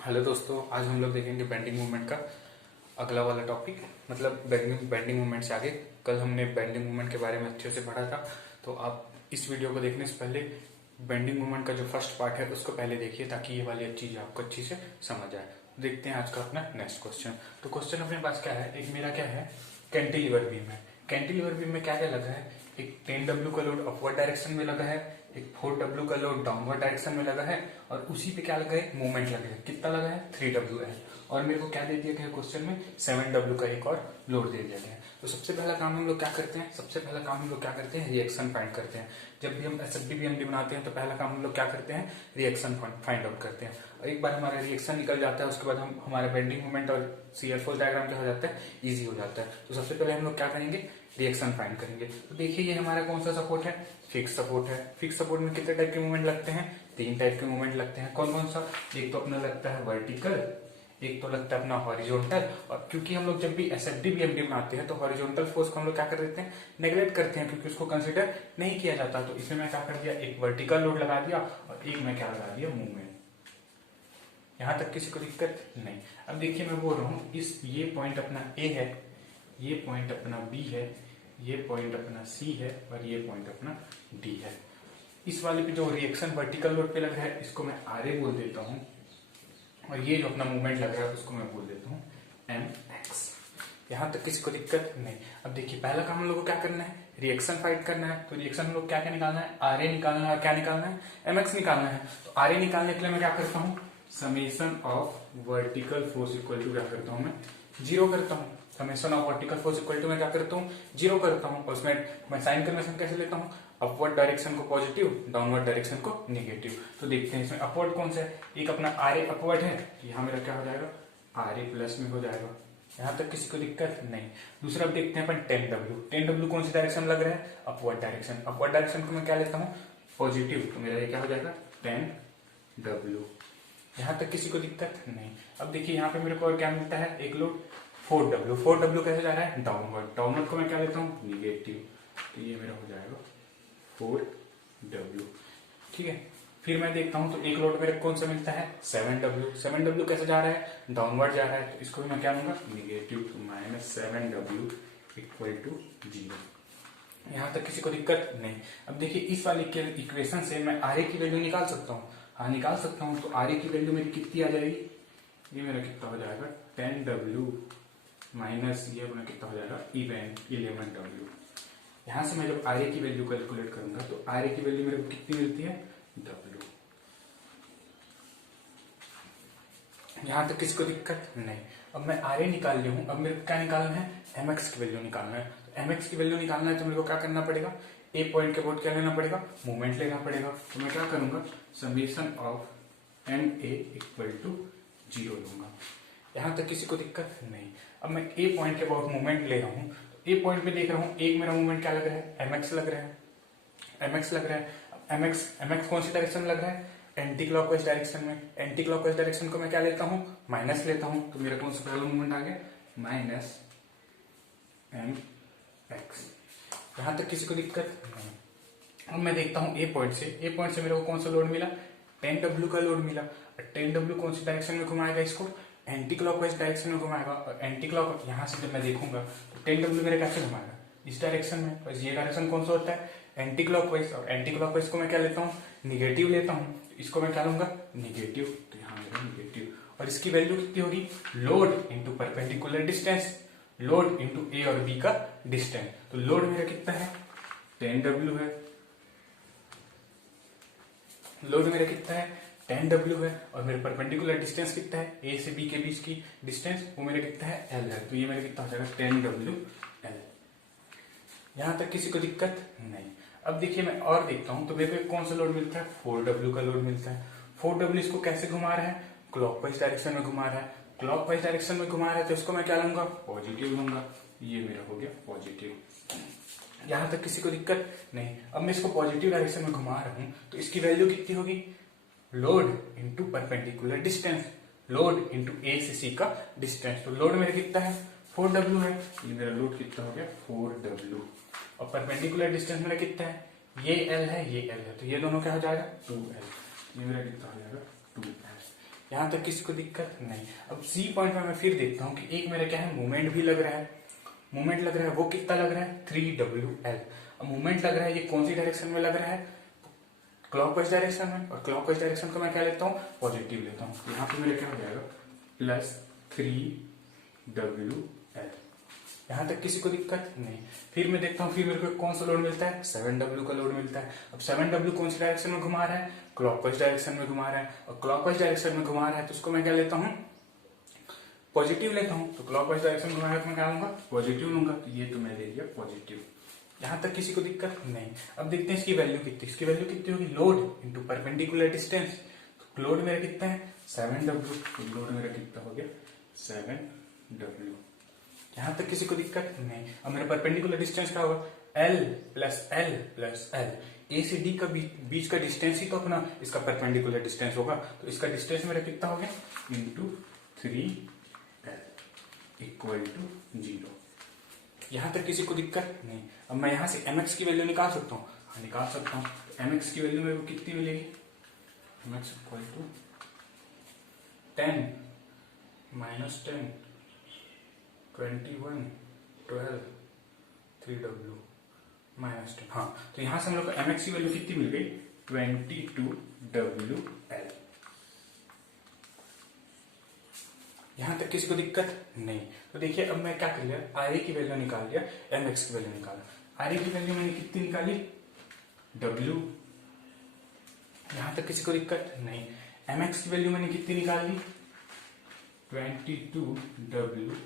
Hello दोस्तों, आज हम लोग देखेंगे बेंडिंग मूवमेंट का अगला वाला टॉपिक। मतलब बेंडिंग मूवमेंट से आगे कल हमने बेंडिंग मूवमेंट के बारे में अच्छे से पढ़ा था, तो आप इस वीडियो को देखने से पहले बेंडिंग मूवमेंट का जो फर्स्ट पार्ट है उसको पहले देखिए, ताकि ये वाली चीज आपको अच्छी से समझ आए। देखते हैं आज का अपना नेक्स्ट क्वेश्चन। तो क्वेश्चन अपने पास क्या है, एक मेरा क्या है, कैंटिलीवर बीम है। कैंटिलीवर बीम में क्या क्या लगा है, एक 10W का लोड अपवर्ड डायरेक्शन में लगा है, एक 4W का लोड डाउनवर्ड डायरेक्शन में लगा है, और उसी पे क्या लगा है, मूवमेंट लगा है। कितना लगा है, 3W है। और मेरे को क्या दे दिया गया है क्वेश्चन में, 7W का एक और लोड दे दिया गया है। तो सबसे पहला काम हम लोग क्या करते हैं, रिएक्शन फाइंड करते हैं। जब भी हम एसएफडी बीएमडी बनाते हैं तो पहला काम हम लोग क्या करते हैं, रिएक्शन फाइंड आउट करते हैं। और एक बार हमारा रिएक्शन निकल जाता है, उसके बाद हम हमारा बेंडिंग मूवमेंट और शियर फोर्स डायग्राम क्या हो जाता है, इजी हो जाता है। तो सबसे पहले हम लोग क्या करेंगे, रिएक्शन फाइंड करेंगे। तो देखिए ये हमारा कौन सा सपोर्ट है, फिक्स सपोर्ट है। फिक्स सपोर्ट में कितने टाइप के मूवमेंट लगते हैं, 3 टाइप के मूवमेंट लगते हैं। कौन कौन सा, एक तो अपना लगता है वर्टिकल, एक तो लगता है अपना हॉरिजॉन्टल। और क्योंकि हम लोग जब भी एसएफडी बीएमडी बनाते हैं तो हॉरिजॉन्टल फोर्स को हम लोग क्या कर देते हैं, नेग्लेक्ट करते हैं, क्योंकि उसको कंसिडर नहीं किया जाता। तो इसमें मैं क्या कर दिया, एक वर्टिकल लोड लगा दिया और एक मैं क्या लगा दिया, मूवमेंट। यहां तक किसी को दिक्कत नहीं। अब देखिए मैं बोल रहा हूँ, इस ये पॉइंट अपना ए है, ये पॉइंट अपना बी है, ये पॉइंट अपना सी है, और ये पॉइंट अपना डी है। इस वाले पे जो रिएक्शन वर्टिकल लोड पे लग रहा है इसको मैं आर ए बोल देता हूँ, और ये जो अपना मूवमेंट लग रहा है उसको मैं बोल देता हूँ एम एक्स। यहां तक किसी को दिक्कत नहीं। अब देखिए पहला काम हम लोग को क्या करना है, रिएक्शन फाइंड करना है। तो रिएक्शन हम लोग क्या क्या निकालना है, आर ए निकालना है, और क्या निकालना है, एम एक्स निकालना है। तो आर ए निकालने के लिए मैं क्या करता हूँ, summation of vertical force equal to क्या करता हूँ, मैं 0 करता हूँ। Summation of vertical force equal to मैं क्या करता हूँ, 0 करता हूँ। और उसमें मैं साइन कन्वेंशन कैसे लेता हूँ, अपवर्ड डायरेक्शन को पॉजिटिव, डाउनवर्ड डायरेक्शन को नेगेटिव। तो देखते हैं इसमें अपवर्ड कौन सा है, एक अपना आर ए अपवर्ड है, यहाँ मेरा क्या हो जाएगा, आर ए प्लस में हो जाएगा। यहां तक किसी को दिक्कत नहीं। दूसरा अब देखते हैं अपन 10W। 10W कौन सी डायरेक्शन लग रहा है, अपवर्ड डायरेक्शन। अपवर्ड डायरेक्शन को मैं क्या लेता हूँ, पॉजिटिव। तो मेरा ये क्या हो जाएगा, 10W। यहां तक किसी को दिक्कत नहीं। अब देखिए यहाँ पे मेरे को और क्या मिलता है, एक लोड 4W। 4W कैसे जा रहा है, डाउनवर्ड। डाउनवर्ड को मैं क्या लेता हूँ, निगेटिव। तो ये मेरा हो जाएगा 4W। ठीक है। फिर मैं देखता हूं तो एक लोड मेरे कौन सा मिलता है, 7W। 7W कैसे जा रहा है, डाउनवर्ड जा रहा है। तो इसको भी मैं क्या लूंगा, निगेटिव। तो -7W इक्वल टू 0। यहां तक किसी को दिक्कत नहीं। अब देखिए इस वाली इक्वेशन से मैं आर ए की वैल्यू निकाल सकता हूँ। हाँ निकाल सकता हूँ। तो आर ए की वैल्यू मेरी कितनी आ जाएगी, ये मेरा कितना हो जाएगा, 10W माइनस ये अपना कितना हो जाएगा, 11W। यहां से मैं जब आर ए की वैल्यू कैलकुलेट करूंगा तो आर ए की वैल्यू मेरे को कितनी मिलती है, W। यहां तक किसी को दिक्कत नहीं। अब मैं आर ए निकाल लिया हूं, अब मेरे को क्या निकालना है, एम एक्स की वैल्यू निकालना है। तो एम एक्स की वैल्यू निकालना है तो मेरे को क्या करना पड़ेगा, ए पॉइंट के बोर्ड क्या लेना पड़ेगा, मूवमेंट लेना पड़ेगा। तो मैं क्या करूंगा, summation of M A equal to 0 लूंगा। यहां तक किसी को दिक्कत नहीं। अब मैं ए पॉइंट के अबाउट मूवमेंट ले रहा हूं, तो ए पॉइंट पे देख रहा हूं, एक मेरा मूवमेंट क्या लग रहा है, एमएक्स लग रहा है, एमएक्स लग रहा है। एमएक्स कौन सी डायरेक्शन में लग रहा है, एंटी क्लॉकवाइज डायरेक्शन में। एंटी क्लॉकवाइज डायरेक्शन को मैं क्या लेता हूं, माइनस लेता हूं। तो मेरा कौन सा पहला मूवमेंट आ गया, माइनस एम एक्स। यहां तक किसी को दिक्कत नहीं। अब मैं देखता हूं ए पॉइंट से मेरे को कौन सा लोड मिला, 10W का लोड मिला। 10W कौन सी डायरेक्शन में घुमाएगा इसको, एंटी क्लॉकवाइज डायरेक्शन में घुमाएगा। और एंटी क्लॉक यहां से जब मैं देखूंगा तो 10W मेरे कैसे घुमाएगा, इस डायरेक्शन में। और ये डायरेक्शन कौन सा होता है, एंटी क्लॉकवाइज। और एंटी क्लॉकवाइज को मैं क्या लेता हूँ, निगेटिव लेता हूँ। इसको मैं क्या लूंगा, निगेटिव। तो यहाँ मेरा निगेटिव। और इसकी वैल्यू कितनी होगी, load into perpendicular distance, load into A और बी का डिस्टेंस। तो लोड मेरा कितना है, 10W है। लोड मेरा कितना है, 10W है। और मेरे परपेंडिकुलर डिस्टेंस कितना है, ए से बी के बीच की डिस्टेंस, वो मेरा कितना है, L है। तो ये मेरा कितना हो जाएगा, 10W L। यहां तक किसी को दिक्कत नहीं। अब देखिए मैं और देखता हूं तो मेरे को कौन सा लोड मिलता है, 4W का लोड मिलता है। 4W इसको कैसे घुमा रहा है, क्लॉकवाइज डायरेक्शन में घुमा रहा है। क्लॉकवाइज डायरेक्शन में घुमा रहा है तो इसको मैं क्या लूंगा, पॉजिटिव लूंगा। ये मेरा हो गया पॉजिटिव। यहां तक किसी को दिक्कत नहीं। अब मैं इसको पॉजिटिव डायरेक्शन में घुमा रहा हूं तो इसकी वैल्यू कितनी होगी, load into perpendicular distance, load into A से सी का डिस्टेंस। तो लोड मेरा कितना है, 4W है। ये मेरा लोड कितना हो गया, 4W। और परपेंडिकुलर डिस्टेंस मेरा कितना है, ये L है, ये L है। तो ये दोनों क्या हो जाएगा, 2L। ये मेरा कितना हो जाएगा, 2L। यहाँ तक किसी को दिक्कत नहीं। अब सी पॉइंट में मैं फिर देखता हूँ कि एक मेरा क्या है, मूवमेंट भी लग रहा है। मूवमेंट लग रहा है, वो कितना लग रहा है, 3WL। अब मूवमेंट लग रहा है, ये कौन सी डायरेक्शन में लग रहा है, क्लॉकवाइज डायरेक्शन में। और क्लॉकवाइज डायरेक्शन को मैं क्या लेता हूँ, पॉजिटिव लेता हूँ। यहाँ पे मेरा क्या हो जाएगा, +3WL। यहाँ तक किसी को दिक्कत नहीं। फिर मैं देखता हूँ, फिर मेरे को कौन सा लोड मिलता है, 7W का लोड मिलता है। अब 7W कौन सी डायरेक्शन में घुमा रहा है, क्लॉकवाइज डायरेक्शन में घुमा रहा है। और क्लॉकवाइज डायरेक्शन में घुमा रहा है तो उसको मैं क्या लेता हूँ, पॉजिटिव लेता हूँ। तो क्लॉकवाइज डायरेक्शन घुमाएगा तो मैं क्या लूंगा, पॉजिटिव लूंगा। तो ये तो मैं ले लिया पॉजिटिव। यहाँ तक किसी को दिक्कत नहीं। अब देखते हैं इसकी वैल्यू कितनी, इसकी वैल्यू कितनी होगी, लोड इंटू परपेंडिकुलर डिस्टेंस। तो लोड मेरा कितना है, 7W। तो लोड मेरा कितना हो गया, 7W। यहाँ तक किसी को दिक्कत नहीं। अब मेरा परपेंडिकुलर डिस्टेंस क्या होगा, L plus L plus L। ए से डी का बीच का डिस्टेंस ही तो अपना इसका परपेंडिकुलर डिस्टेंस होगा। तो इसका डिस्टेंस मेरा कितना हो गया, इंटू 3L इक्वल टू 0। यहाँ तक किसी को दिक्कत नहीं। अब मैं यहाँ से mx की वैल्यू निकाल सकता हूँ, हाँ निकाल सकता हूँ। तो mx की वैल्यू मेरे को कितनी मिलेगी, mx equal to 10 minus 10 21 12 3W minus 10। हाँ, तो यहाँ से हम लोग को mx की वैल्यू कितनी मिल गई, 22WL। यहाँ तक किसी को दिक्कत नहीं। तो देखिए अब मैं क्या कर लिया, RA की वैल्यू निकाल लिया, mx की वैल्यू निकाला। RA की वैल्यू मैंने कितनी निकाली, W। यहाँ तक किसी को दिक्कत नहीं। mx की वैल्यू मैंने कितनी निकाल ली, 22WL।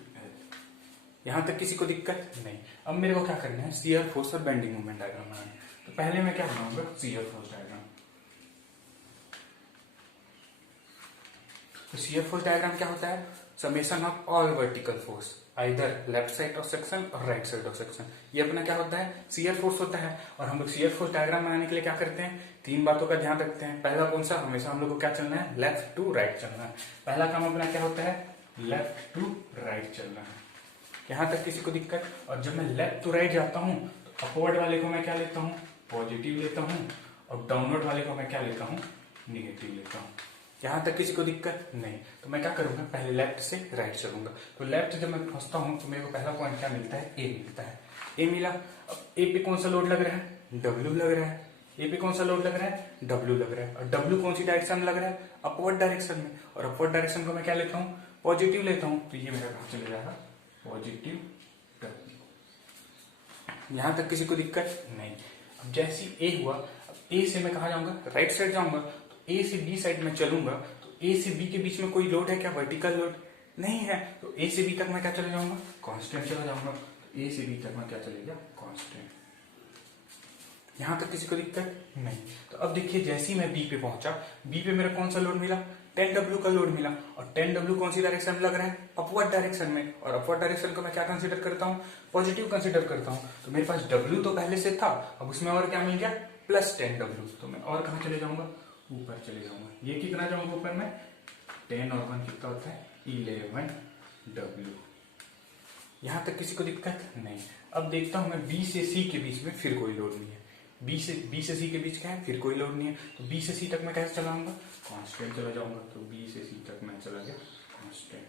यहाँ तक किसी को दिक्कत नहीं। अब मेरे को क्या करना है, शियर फोर्स और बेंडिंग मोमेंट डायग्राम बनाना है। तो पहले मैं क्या बनाऊंगा, शियर फोर्स डायग्राम। तो शियर फोर्स डायग्राम क्या होता है, summation of all vertical force either left side of section और राइट साइड ऑफ सेक्शन। ये अपना क्या होता है, शियर फोर्स होता है। और हम लोग शियर फोर्स डायग्राम बनाने के लिए क्या करते हैं, 3 बातों का ध्यान रखते हैं। पहला कौन सा, हमेशा हम लोग को क्या चलना है, लेफ्ट टू राइट चलना है। पहला काम अपना क्या होता है, लेफ्ट टू राइट चलना है। यहाँ तक किसी को दिक्कत। और जब मैं लेफ्ट टू राइट जाता हूँ तो अपवर्ड वाले को मैं क्या लेता हूँ, पॉजिटिव लेता हूँ। और डाउनवर्ड वाले को मैं क्या लेता हूँ, निगेटिव लेता हूँ। यहाँ तक किसी को दिक्कत नहीं। तो मैं क्या करूंगा, पहले लेफ्ट से राइट चलूंगा। तो लेफ्ट जब मैं पहुंचता हूँ तो मेरे को पहला पॉइंट क्या मिलता है, ए मिलता है। ए मिला। अब ए पे कौन सा लोड लग रहा है, डब्ल्यू लग रहा है। ए पे कौन सा लोड लग रहा है, डब्ल्यू लग रहा है। और डब्ल्यू कौन सी डायरेक्शन में लग रहा है, अपवर्ड डायरेक्शन में। और अपवर्ड डायरेक्शन को मैं क्या लेता हूँ, पॉजिटिव लेता हूँ। तो ये मेरा कहाँ चले जाएगा, पॉजिटिव डब्ल्यू। यहाँ तक किसी को दिक्कत नहीं। अब जैसी ए हुआ, अब ए से मैं कहा जाऊंगा, राइट साइड जाऊंगा। तो ए से बी साइड में चलूंगा तो ए से बी के बीच में कोई लोड है क्या, वर्टिकल लोड नहीं है। तो ए से बी तक मैं क्या चले जाऊंगा, कांस्टेंट चला जाऊंगा। तो ए से बी तक मैं क्या चले गया, कांस्टेंट। यहां तक किसी को दिक्कत नहीं। तो अब देखिए जैसे ही मैं बी पे पहुंचा, बी पे मेरा कौन सा लोड मिला, 10W का लोड मिला। और 10W कौन सी डायरेक्शन में लग रहा है, अपवर्ड डायरेक्शन में। और अपवर्ड डायरेक्शन को मैं क्या कंसीडर करता हूँ, पॉजिटिव कंसीडर करता हूँ। तो मेरे पास W तो पहले से था, अब उसमें और क्या मिल गया, प्लस 10W। तो मैं और कहाँ चले जाऊंगा, ऊपर चले जाऊंगा। ये कितना जाऊंगा ऊपर में, 10 और 1 कितना होता है, 11W। यहां तक किसी को दिक्कत नहीं। अब देखता हूं मैं बी से सी के बीच में फिर कोई लोड नहीं है। बी से सी के बीच क्या है, फिर कोई लोड नहीं है। तो बी से सी तक मैं कैसे चलाऊंगा, कांस्टेंट चला जाऊंगा। तो बी से सी तक मैं चला गया कांस्टेंट।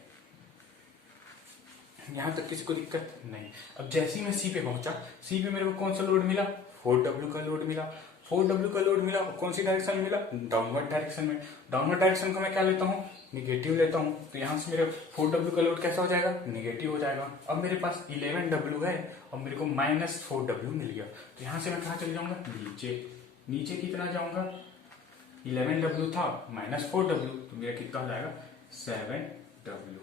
यहां तक किसी को दिक्कत नहीं। अब जैसे ही मैं सी पे पहुंचा, सी पे मेरे को कौन सा लोड मिला, 4W का लोड मिला। 4W का लोड मिला, कौन सी डायरेक्शन में मिला, डाउनवर्ड डायरेक्शन में। डाउनवर्ड डायरेक्शन को मैं क्या लेता हूँ, निगेटिव लेता हूँ। तो यहाँ से मेरे 4W का लोड कैसा हो जाएगा, निगेटिव हो जाएगा। अब मेरे पास 11W है और मेरे को -4W मिल गया। तो यहाँ से मैं कहाँ चले जाऊंगा, नीचे। नीचे कितना जाऊंगा, 11W था -4W, तो मेरा कितना हो जाएगा, 7W।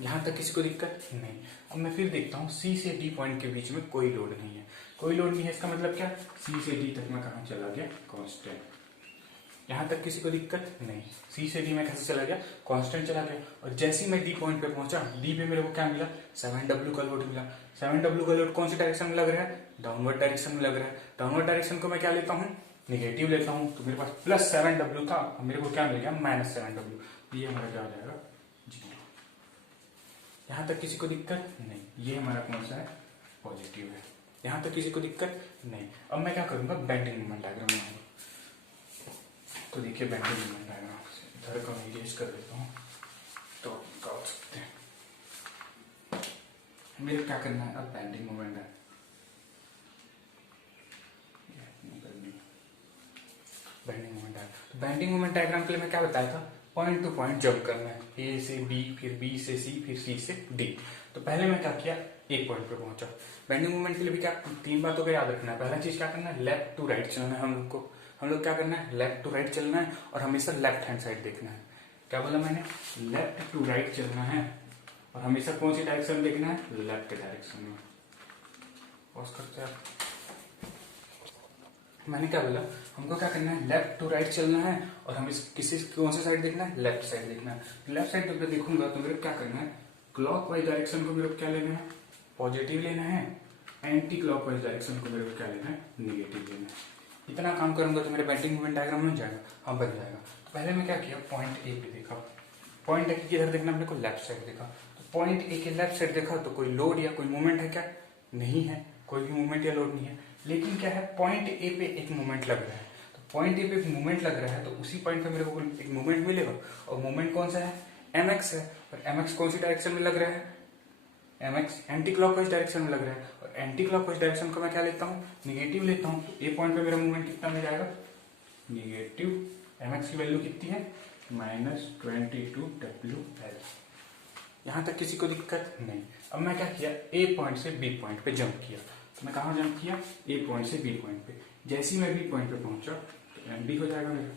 यहां तक किसी को दिक्कत नहीं। अब मैं फिर देखता हूँ सी से डी पॉइंट के बीच में कोई लोड नहीं है। कोई लोड नहीं है, इसका मतलब क्या, सी से डी तक मैं कहाँ चला गया, कांस्टेंट। यहां तक किसी को दिक्कत नहीं। सी से डी में कैसे चला गया, कांस्टेंट चला गया। और जैसे ही मैं डी पॉइंट पे पहुंचा, डी पे मेरे को क्या मिला, 7W का लोड मिला। 7W का लोड कौन सी डायरेक्शन में लग रहा है, डाउनवर्ड डायरेक्शन में लग रहा है। डाउनवर्ड डायरेक्शन को मैं क्या लेता हूँ, निगेटिव लेता हूँ। तो मेरे पास +7W था, मेरे को क्या मिल गया, -7W। ये हमारा क्या हो जाएगा, 0। यहां तक किसी को दिक्कत नहीं। ये हमारा कौन सा है, पॉजिटिव है। यहां तक किसी को दिक्कत नहीं। अब मैं क्या करूंगा, बेंडिंग मोमेंट डायग्राम बनाऊंगा। तो देखिए बेंडिंग मोमेंट डायग्राम इधर का इरेज कर देता हूँ तो निकाल सकते हैं। मेरे क्या करना है, अब बेंडिंग मोमेंट है, बेंडिंग मोमेंट है। तो बेंडिंग मोमेंट डायग्राम के लिए मैं क्या बताया था, पॉइंट टू पॉइंट जंप करना है, ए से बी, फिर बी से सी, फिर सी से डी। तो पहले मैं क्या किया, एक पॉइंट पे पहुंचा। बेंडिंग मूवमेंट के लिए भी क्या 3 बातों का याद रखना है। पहला चीज क्या करना है, लेफ्ट टू राइट चलना है हम लोग क्या करना है, लेफ्ट टू राइट चलना है और हमेशा लेफ्ट हैंड साइड देखना है। क्या बोला मैंने, लेफ्ट टू राइट चलना है और हमेशा कौन सी डायरेक्शन में देखना है, लेफ्ट डायरेक्शन में। पॉज करते हैं। मैंने क्या बोला, हमको क्या करना है, लेफ्ट टू राइट चलना है और हमें किसी कौन सी साइड देखना है, लेफ्ट साइड देखना है। लेफ्ट साइड जब देखूंगा तो मेरे को क्या करना है, क्लॉकवाइज डायरेक्शन को मेरे को क्या लेना है, पॉजिटिव लेना है। एंटी क्लॉकवाइज डायरेक्शन को मेरे को क्या लेना है, नेगेटिव लेना है। इतना काम करूंगा तो मेरे बेंडिंग मोमेंट डायग्राम बन जाएगा। हाँ बन जाएगा। तो पहले मैं क्या किया, पॉइंट ए पे देखा, पॉइंट ए किधर देखना, मेरे को लेफ्ट साइड देखा। तो पॉइंट ए के लेफ्ट साइड देखा तो कोई लोड या कोई मूवमेंट है क्या, नहीं है, कोई भी मूवमेंट या लोड नहीं है। लेकिन क्या है, पॉइंट ए पे एक मूवमेंट लग रहा है। तो पॉइंट ए पे एक मूवमेंट लग रहा है तो उसी पॉइंट पे मेरे को एक मूवमेंट मिलेगा। और मूवमेंट कौन सा है, mx है। और mx कौन सी डायरेक्शन में लग रहा है, mx एंटी क्लॉकवाइज डायरेक्शन में लग रहा है। और एंटी क्लॉकवाइज डायरेक्शन को मैं क्या लेता हूँ, निगेटिव लेता हूँ। तो ए पॉइंट पे मेरा मूवमेंट कितना मिल जाएगा, निगेटिव। mx की वैल्यू कितनी है, -22 WL। यहां तक किसी को दिक्कत नहीं। अब मैं क्या किया, ए पॉइंट से बी पॉइंट पे जंप किया। तो मैं कहा जंप किया, ए पॉइंट से बी पॉइंट पे। जैसे ही मैं बी पॉइंट पे पहुंचा तो एम बी हो जाएगा मेरा।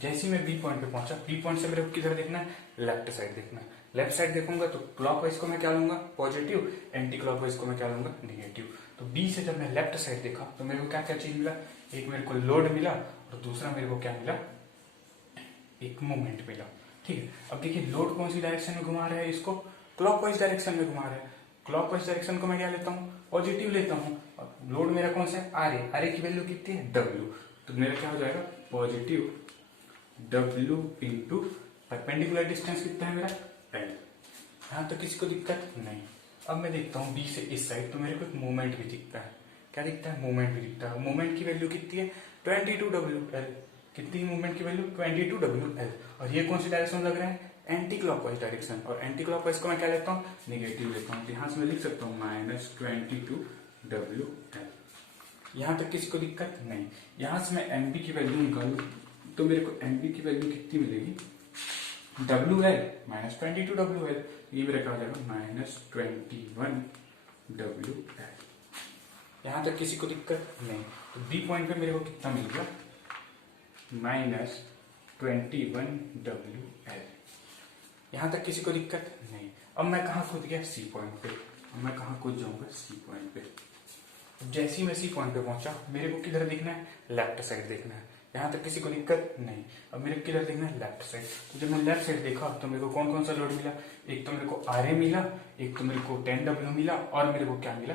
जैसे ही मैं बी पॉइंट पे पहुंचा, बी पॉइंट से मेरे को किधर देखना है, लेफ्ट साइड देखना है। लेफ्ट साइड देखूंगा तो क्लॉकवाइज को मैं क्या लूंगा, पॉजिटिव। एंटी क्लॉकवाइज को मैं क्या लूंगा, निगेटिव। तो बी से जब मैं लेफ्ट साइड देखा तो मेरे को क्या क्या चीज मिला, एक मेरे को लोड मिला और दूसरा मेरे को क्या मिला, एक मूवमेंट मिला। ठीक है। अब देखिए लोड कौन सी डायरेक्शन में घुमा रहा है, इसको क्लॉकवाइज डायरेक्शन में घुमा रहा है। क्लॉकवाइज डायरेक्शन को मैं क्या लेता हूँ, पॉजिटिव लेता हूँ। लोड मेरा कौन सा है, आर ए। आर ए की वैल्यू कितनी है, डब्ल्यू। तो मेरा क्या हो जाएगा, positive W into perpendicular distance कितना है मेरा, एल। यहां तो किसी को दिक्कत नहीं। अब मैं देखता हूँ बी से इस साइड तो मेरे को एक मूवमेंट भी दिखता है। क्या दिखता है, मूवमेंट भी दिखता है। मूवमेंट की वैल्यू कितनी है, 22 WL। कितनी मूवमेंट की वैल्यू, 22 WL। और ये कौन सी डायरेक्शन लग रहा है, एंटी क्लॉकवाइज डायरेक्शन। और एंटी क्लॉकवाइज को मैं क्या लेता हूँ, निगेटिव लेता हूँ। यहां से मैं लिख सकता हूँ -22 WL। यहां तक किसी को दिक्कत नहीं। यहां से मैं एमबी की वैल्यू निकालू तो मेरे को एमबी की वैल्यू कितनी मिलेगी, WL -22 WL। ये मेरा क्या हो जाएगा, -21 WL। यहां तक किसी को दिक्कत नहीं। तो बी पॉइंट पे मेरे को कितना मिल गया, -21 WL। यहां तक किसी को दिक्कत नहीं। अब मैं कहा कूद गया, सी पॉइंट पे। अब मैं कहा कूद जाऊंगा, सी पॉइंट पे। जैसे ही मैं सी पॉइंट पे पहुंचा, मेरे को किधर देखना है, लेफ्ट साइड देखना है। यहां तक किसी को दिक्कत नहीं। अब मेरे को किधर देखना है, लेफ्ट साइड। तो जब मैं लेफ्ट साइड देखा तो मेरे को कौन कौन सा लोड मिला, एक तो मेरे को आर ए मिला, एक तो मेरे को 10 W मिला और मेरे को क्या मिला,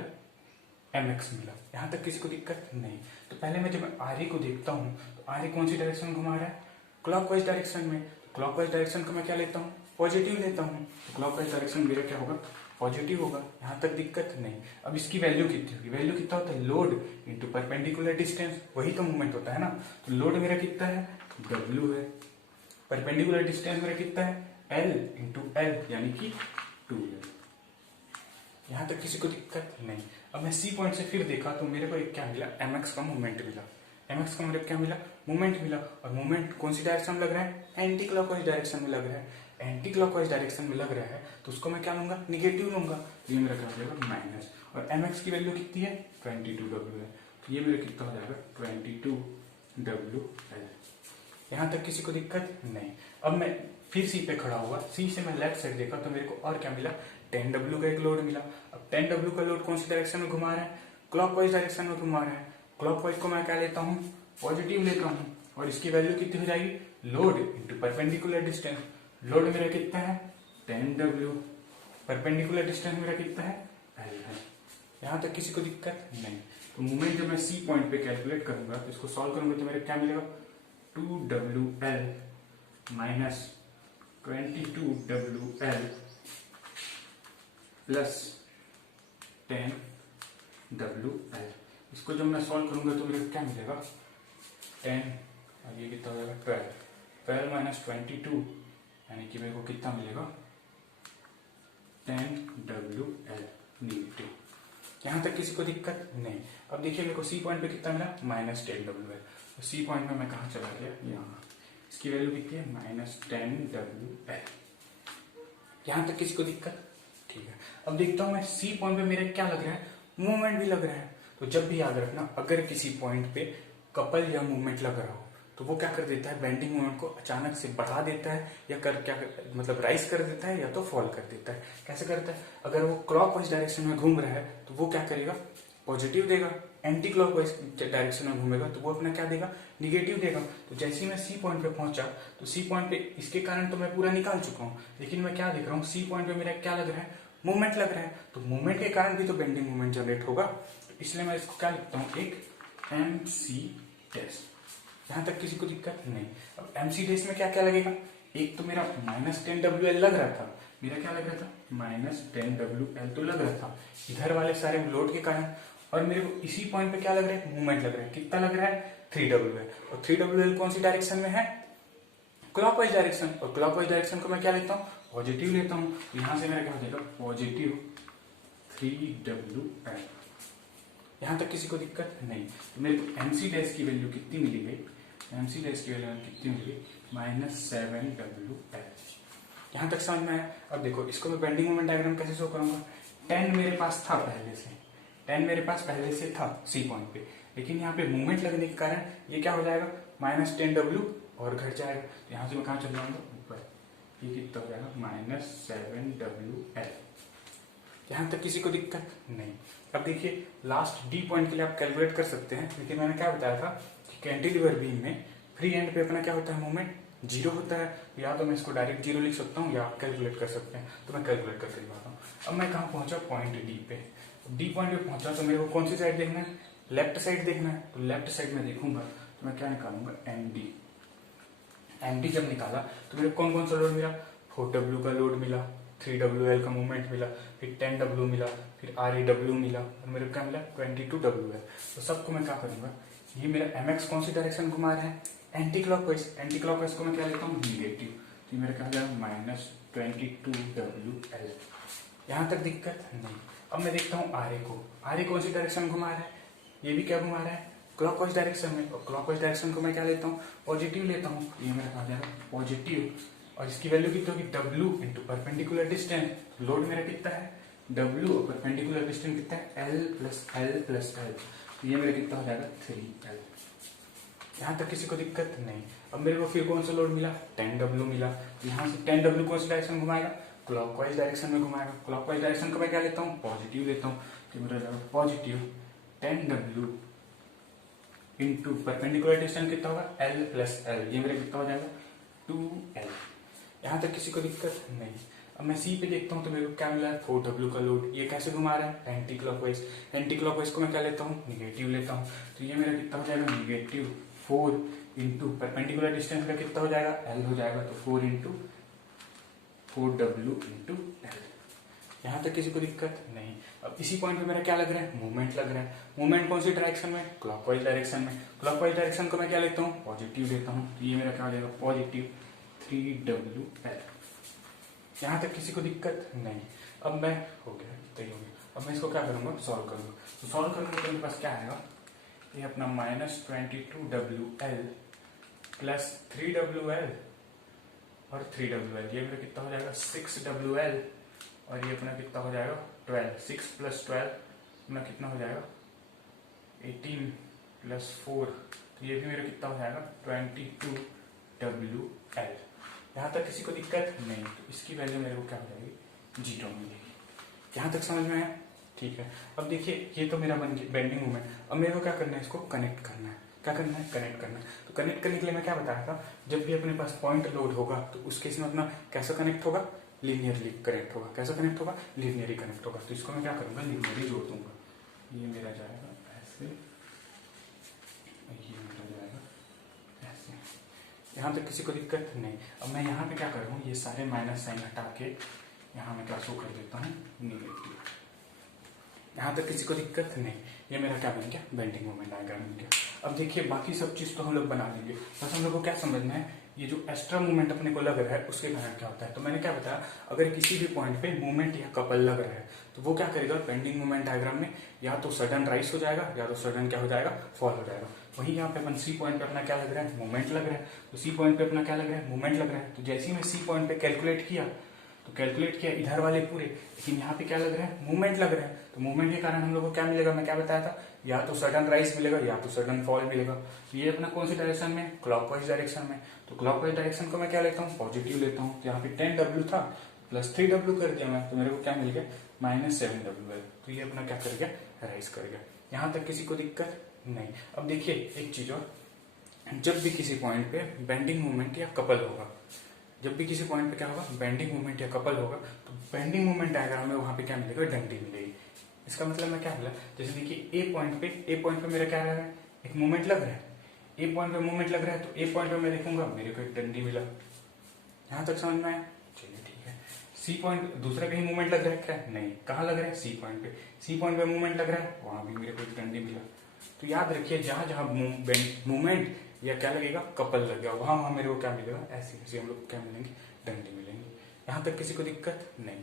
mx मिला। यहां तक किसी को दिक्कत नहीं। तो पहले मैं जब आर ए को देखता हूँ तो आर ए कौन सी डायरेक्शन में घुमा रहा है, क्लॉकवाइज डायरेक्शन में। क्लॉकवाइज डायरेक्शन को मैं क्या लेता हूँ, पॉजिटिव लेता हूँ। तो क्लॉकवाइज डायरेक्शन मेरा क्या होगा, पॉजिटिव होगा। यहां तक दिक्कत नहीं। अब इसकी वैल्यू कितनी होगी, वैल्यू कितना होता है, लोड इंटू परपेंडिकुलर डिस्टेंस। वही तो मूवमेंट होता है ना। तो लोड मेरा कितना है, W है। परपेंडिकुलर डिस्टेंस मेरा कितना है, L इंटू एल यानी कि 2 है। यहां तक किसी को दिक्कत नहीं। अब मैं सी पॉइंट से फिर देखा तो मेरे को एक क्या मिला, mx का मूवमेंट मिला। mx का मेरे को क्या मिला, मूवमेंट मिला। और मूवमेंट कौन सी डायरेक्शन में लग रहा है, एंटी क्लॉकवाइज डायरेक्शन में लग रहा है। एंटी क्लॉकवाइज डायरेक्शन में लग रहा है तो उसको मैं क्या लूंगा, निगेटिव लूंगा। तो ये मेरा क्या हो जाएगा, माइनस। और mx की वैल्यू कितनी है, 22 W है। तो ये मेरा कितना हो जाएगा, 22 WL। यहां तक किसी को दिक्कत नहीं। अब मैं फिर सी पे खड़ा हुआ, सी से मैं लेफ्ट साइड देखा तो मेरे को और क्या मिला, 10 W का एक लोड मिला। अब 10 W का लोड कौन सी डायरेक्शन में घुमा रहा है, क्लॉकवाइज डायरेक्शन में घुमा रहा है। क्लॉकवाइज को मैं क्या लेता हूँ, पॉजिटिव लेता हूँ। और इसकी वैल्यू कितनी हो जाएगी, load into perpendicular distance. Load मेरा कितना है, 10 W। परपेंडिकुलर डिस्टेंस मेरा कितना है, L है। यहां तक किसी को दिक्कत नहीं। तो मूवमेंट जब मैं सी पॉइंट पे कैलकुलेट करूंगा तो इसको सॉल्व करूंगा तो मेरा क्या मिलेगा, 2WL minus 22 WL plus 10 WL। इसको जब मैं सॉल्व करूंगा तो मेरे को क्या मिलेगा, 10 और ये कितना हो जाएगा, 12। 12 माइनस 22 यानी कि मेरे को कितना मिलेगा 10WL नेगेटिव। यहाँ तक किसी को दिक्कत नहीं। अब देखिए मेरे को सी पॉइंट पे कितना मिला -10WL। तो सी पॉइंट में मैं कहाँ चला गया, यहाँ। इसकी वैल्यू कितनी है -10WL। यहाँ तक किसी को दिक्कत, ठीक है। अब देखता हूँ मैं सी पॉइंट पे मेरे क्या लग रहा है, मूवमेंट भी लग रहा है। तो जब भी याद रखना, अगर किसी पॉइंट पे कपल या मूवमेंट लग रहा हो तो वो क्या कर देता है, बेंडिंग मोमेंट को अचानक से बढ़ा देता है या मतलब राइज कर देता है या तो फॉल कर देता है। कैसे करता है, अगर वो क्लॉकवाइज डायरेक्शन में घूम रहा है तो वो क्या करेगा, पॉजिटिव देगा। एंटी क्लॉकवाइज डायरेक्शन में घूमेगा तो वो अपना क्या देगा, निगेटिव देगा। तो जैसे ही मैं सी पॉइंट पे पहुंचा तो सी पॉइंट पे इसके कारण तो मैं पूरा निकाल चुका हूँ, लेकिन मैं क्या देख रहा हूँ, सी पॉइंट पे मेरा क्या लग रहा है, मूवमेंट लग रहा है। तो मूवमेंट के कारण भी तो बेंडिंग मूवमेंट जनरेट होगा। तो इसलिए मैं इसको क्या लिखता हूँ, एक MC टेस्ट। यहाँ तक किसी को दिक्कत नहीं। अब MC टेस्ट में क्या क्या लगेगा, एक तो मेरा -10WL लग रहा था, मेरा क्या लग रहा था -10WL तो लग रहा था इधर वाले सारे लोड के कारण। और मेरे को इसी पॉइंट पे क्या लग रहा है, मूवमेंट लग रहा है। कितना लग रहा है 3WL। और 3WL कौन सी डायरेक्शन में है, क्लॉकवाइज डायरेक्शन। और क्लॉकवाइज डायरेक्शन को मैं क्या लेता हूँ, पॉजिटिव लेता हूँ। यहाँ से मेरा क्या हो जाएगा, पॉजिटिव 3WL। यहाँ तक किसी को दिक्कत नहीं। तो मेरे को MC डैश की वैल्यू कितनी मिली गई, MC डैश की वैल्यू कितनी मिली, -7WL। यहाँ तक समझ में आया। अब देखो इसको मैं बेंडिंग मोमेंट डायग्राम कैसे शो करूंगा, 10 मेरे पास था पहले से, 10 मेरे पास पहले से था सी पॉइंट पे, लेकिन यहाँ पे मूवमेंट लगने के कारण ये क्या हो जाएगा, -10W और घट जाएगा। तो यहाँ से मैं कहाँ चल जाऊंगा, ऊपर। ये कितना हो जाएगा, -7WL। यहाँ तक किसी को दिक्कत नहीं। अब देखिए लास्ट डी पॉइंट के लिए आप कैलकुलेट कर सकते हैं, लेकिन मैंने क्या बताया था कि कैंटिलीवर बीम में फ्री एंड पे अपना क्या होता है, मूवमेंट 0 होता है। या तो मैं इसको डायरेक्ट 0 लिख सकता हूँ या आप कैलकुलेट कर सकते हैं। तो मैं कैलकुलेट करके दिखाता हूँ। अब मैं कहाँ पहुंचा, पॉइंट डी पे। डी पॉइंट पे पहुंचा तो मेरे को कौन सी साइड देखना है, लेफ्ट साइड देखना है। तो लेफ्ट साइड में देखूंगा तो मैं क्या निकालूंगा, MD जब निकाला तो मेरे कौन कौन सा लोड मिला, 4W का लोड मिला, 3WL का मूवमेंट मिला, फिर 10W मिला, फिर RAW मिला और मेरे को क्या मिला 22WL। तो सबको मैं क्या करूंगा, ये मेरा MX कौन सी डायरेक्शन घुमा रहा है, एंटी क्लॉकवाइज। एंटी क्लॉकवाइज को मैं क्या लेता हूँ, निगेटिव। तो मेरा क्या हो जाएगा -22WL। यहाँ तक दिक्कत नहीं। अब मैं देखता हूँ RA को, RA कौन सी डायरेक्शन घुमा रहा है, ये भी क्या घुमा रहा है, क्लॉकवाइज डायरेक्शन में। और क्लॉकवाइज डायरेक्शन को मैं क्या लेता हूँ, पॉजिटिव लेता हूँ। ये मेरा कहा जाएगा पॉजिटिव। और इसकी वैल्यू कितनी होगी, W into perpendicular distance. Load मेरा कितना है, W और परपेंडिकुलर डिस्टेंस कितना है, L प्लस L। तो ये मेरा कितना हो जाएगा 3L। यहाँ तक किसी को दिक्कत नहीं। अब मेरे को फिर कौन सा लोड मिला, 10W मिला। यहाँ से 10W कौन सी डायरेक्शन घुमाएगा, क्लॉकवाइज डायरेक्शन में घुमाएगा। क्लॉकवाइज डायरेक्शन को मैं क्या लेता हूँ, पॉजिटिव लेता हूँ। तो मेरा जाएगा positive 10W into perpendicular distance कितना होगा, L प्लस L। ये मेरा कितना हो जाएगा 2L। यहाँ तक किसी को दिक्कत नहीं। अब मैं सी पे देखता हूँ तो मेरे को क्या मिला है, 4W का लोड। ये कैसे घुमा रहा है, एंटी क्लॉकवाइज। एंटी क्लॉकवाइज को मैं क्या लेता हूँ, निगेटिव लेता हूँ। तो ये मेरा कितना हो जाएगा, -4 इंटू परपेंडिकुलर डिस्टेंस का कितना हो जाएगा, L हो जाएगा। तो 4 इंटू 4W इंटू L। यहाँ तक किसी को दिक्कत नहीं। अब इसी पॉइंट पे मेरा क्या लग रहा है, मूवमेंट लग रहा है। मूवमेंट कौन सी डायरेक्शन में, क्लॉकवाइज डायरेक्शन में। क्लॉकवाइज डायरेक्शन को मैं क्या लेता हूँ, पॉजिटिव लेता हूँ। तो ये मेरा क्या हो जाएगा, पॉजिटिव 3WL। यहाँ तक किसी को दिक्कत नहीं। अब मैं हो गया, तय हो गया। अब मैं इसको क्या करूंगा, सॉल्व करूंगा। तो सॉल्व करूंगा तो मेरे पास क्या आएगा, ये अपना -22WL प्लस 3WL और 3WL। ये मेरा कितना हो जाएगा 6WL। और ये अपना कितना हो जाएगा 12। 6 प्लस 12 अपना कितना हो जाएगा 18 प्लस 4। तो ये भी मेरा कितना हो जाएगा 22WL। यहाँ तक किसी को दिक्कत नहीं। तो इसकी वैल्यू मेरे को क्या हो जाएगी, 0 मिलेगी। यहाँ तक समझ में आया, ठीक है। अब देखिए ये तो मेरा बन गया बेंडिंग मोमेंट। अब मेरे को क्या करना है, इसको कनेक्ट करना है। क्या करना है, कनेक्ट करना है। तो कनेक्ट करने के लिए मैं क्या बताया था, जब भी अपने पास पॉइंट लोड होगा तो उस केस में अपना कैसा कनेक्ट होगा, लीनियरली कनेक्ट होगा। कैसा कनेक्ट होगा, लीनियरली कनेक्ट होगा। तो इसको मैं क्या करूंगा, लीनियरली जोड़ दूंगा। ये मेरा जाएगा ऐसे, ये मेरा जाएगा ऐसे। यहाँ तक किसी को दिक्कत नहीं। अब मैं यहाँ पे क्या कर रहा हूँ, ये सारे माइनस साइन हटा के यहाँ मैं क्या शो कर देता हूँ, निगेटिव। यहाँ तक किसी को दिक्कत नहीं। ये मेरा क्या बन गया, बेंडिंग मोमेंट डायग्राम बन गया। अब देखिए बाकी सब चीज तो हम लोग बना लेंगे, बस हम लोग को क्या समझना है, ये जो एक्स्ट्रा मूवमेंट अपने को लग रहा है उसके कारण क्या होता है। तो मैंने क्या बताया, अगर किसी भी पॉइंट पे मूवमेंट या कपल लग रहा है तो वो क्या करेगा, बेंडिंग मूवमेंट डायग्राम में या तो सडन राइज हो जाएगा या तो सडन क्या हो जाएगा, फॉल हो जाएगा। वहीं यहाँ पे अपन सी पॉइंट पे अपना क्या लग रहा है, मूवमेंट लग रहा है। तो सी पॉइंट पे अपना क्या लग रहा है, मूवमेंट लग रहा है। तो जैसे ही मैं सी पॉइंट पे कैलकुलेट किया तो कैलकुलेट किया इधर वाले पूरे, लेकिन यहाँ पे क्या लग रहा है, मूवमेंट लग रहा है। तो मूवमेंट के कारण हम लोग को क्या मिलेगा, मैं क्या बताया था, या तो सडन राइज मिलेगा या तो सडन फॉल मिलेगा। तो ये अपना कौन सी डायरेक्शन में, क्लॉकवाइज डायरेक्शन में। तो क्लॉकवाइज डायरेक्शन को मैं क्या लेता हूँ, पॉजिटिव लेता हूँ। तो यहाँ पे 10W था प्लस 3W कर दिया मैं, तो मेरे को क्या मिल गया, -7W। तो ये अपना क्या कर गया, राइज कर गया। यहाँ तक किसी को दिक्कत नहीं। अब देखिए एक चीज और, जब भी किसी पॉइंट पे बेंडिंग मूवमेंट या कपल होगा, जब भी किसी पॉइंट पे क्या होगा, बेंडिंग मूवमेंट या कपल होगा, तो बेंडिंग मूवमेंट डायग्राम में वहां पे क्या मिलेगा, डंडी मिलेगी। इसका मतलब मैं क्या बोला, जैसे देखिए ए पॉइंट पे मेरा क्या रहा है, एक मूवमेंट लग रहा है। ए पॉइंट पे मूवमेंट लग रहा है तो ए पॉइंट पे मैं देखूंगा मेरे को एक डंडी मिला। यहां तक समझ में आया, चलिए ठीक है। सी पॉइंट दूसरा कहीं मूवमेंट लग रहा है क्या, नहीं। कहाँ लग रहा है, सी पॉइंट पे। सी पॉइंट पे मूवमेंट लग रहा है, वहां भी मेरे को एक डंडी मिला। तो याद रखिए जहां जहां मूवमेंट या क्या लगेगा, कपल लगेगा, वहां वहां मेरे को क्या मिलेगा, ऐसे ऐसे हम लोग क्या मिलेंगे, डंडी मिलेंगे। यहां तक किसी को दिक्कत नहीं।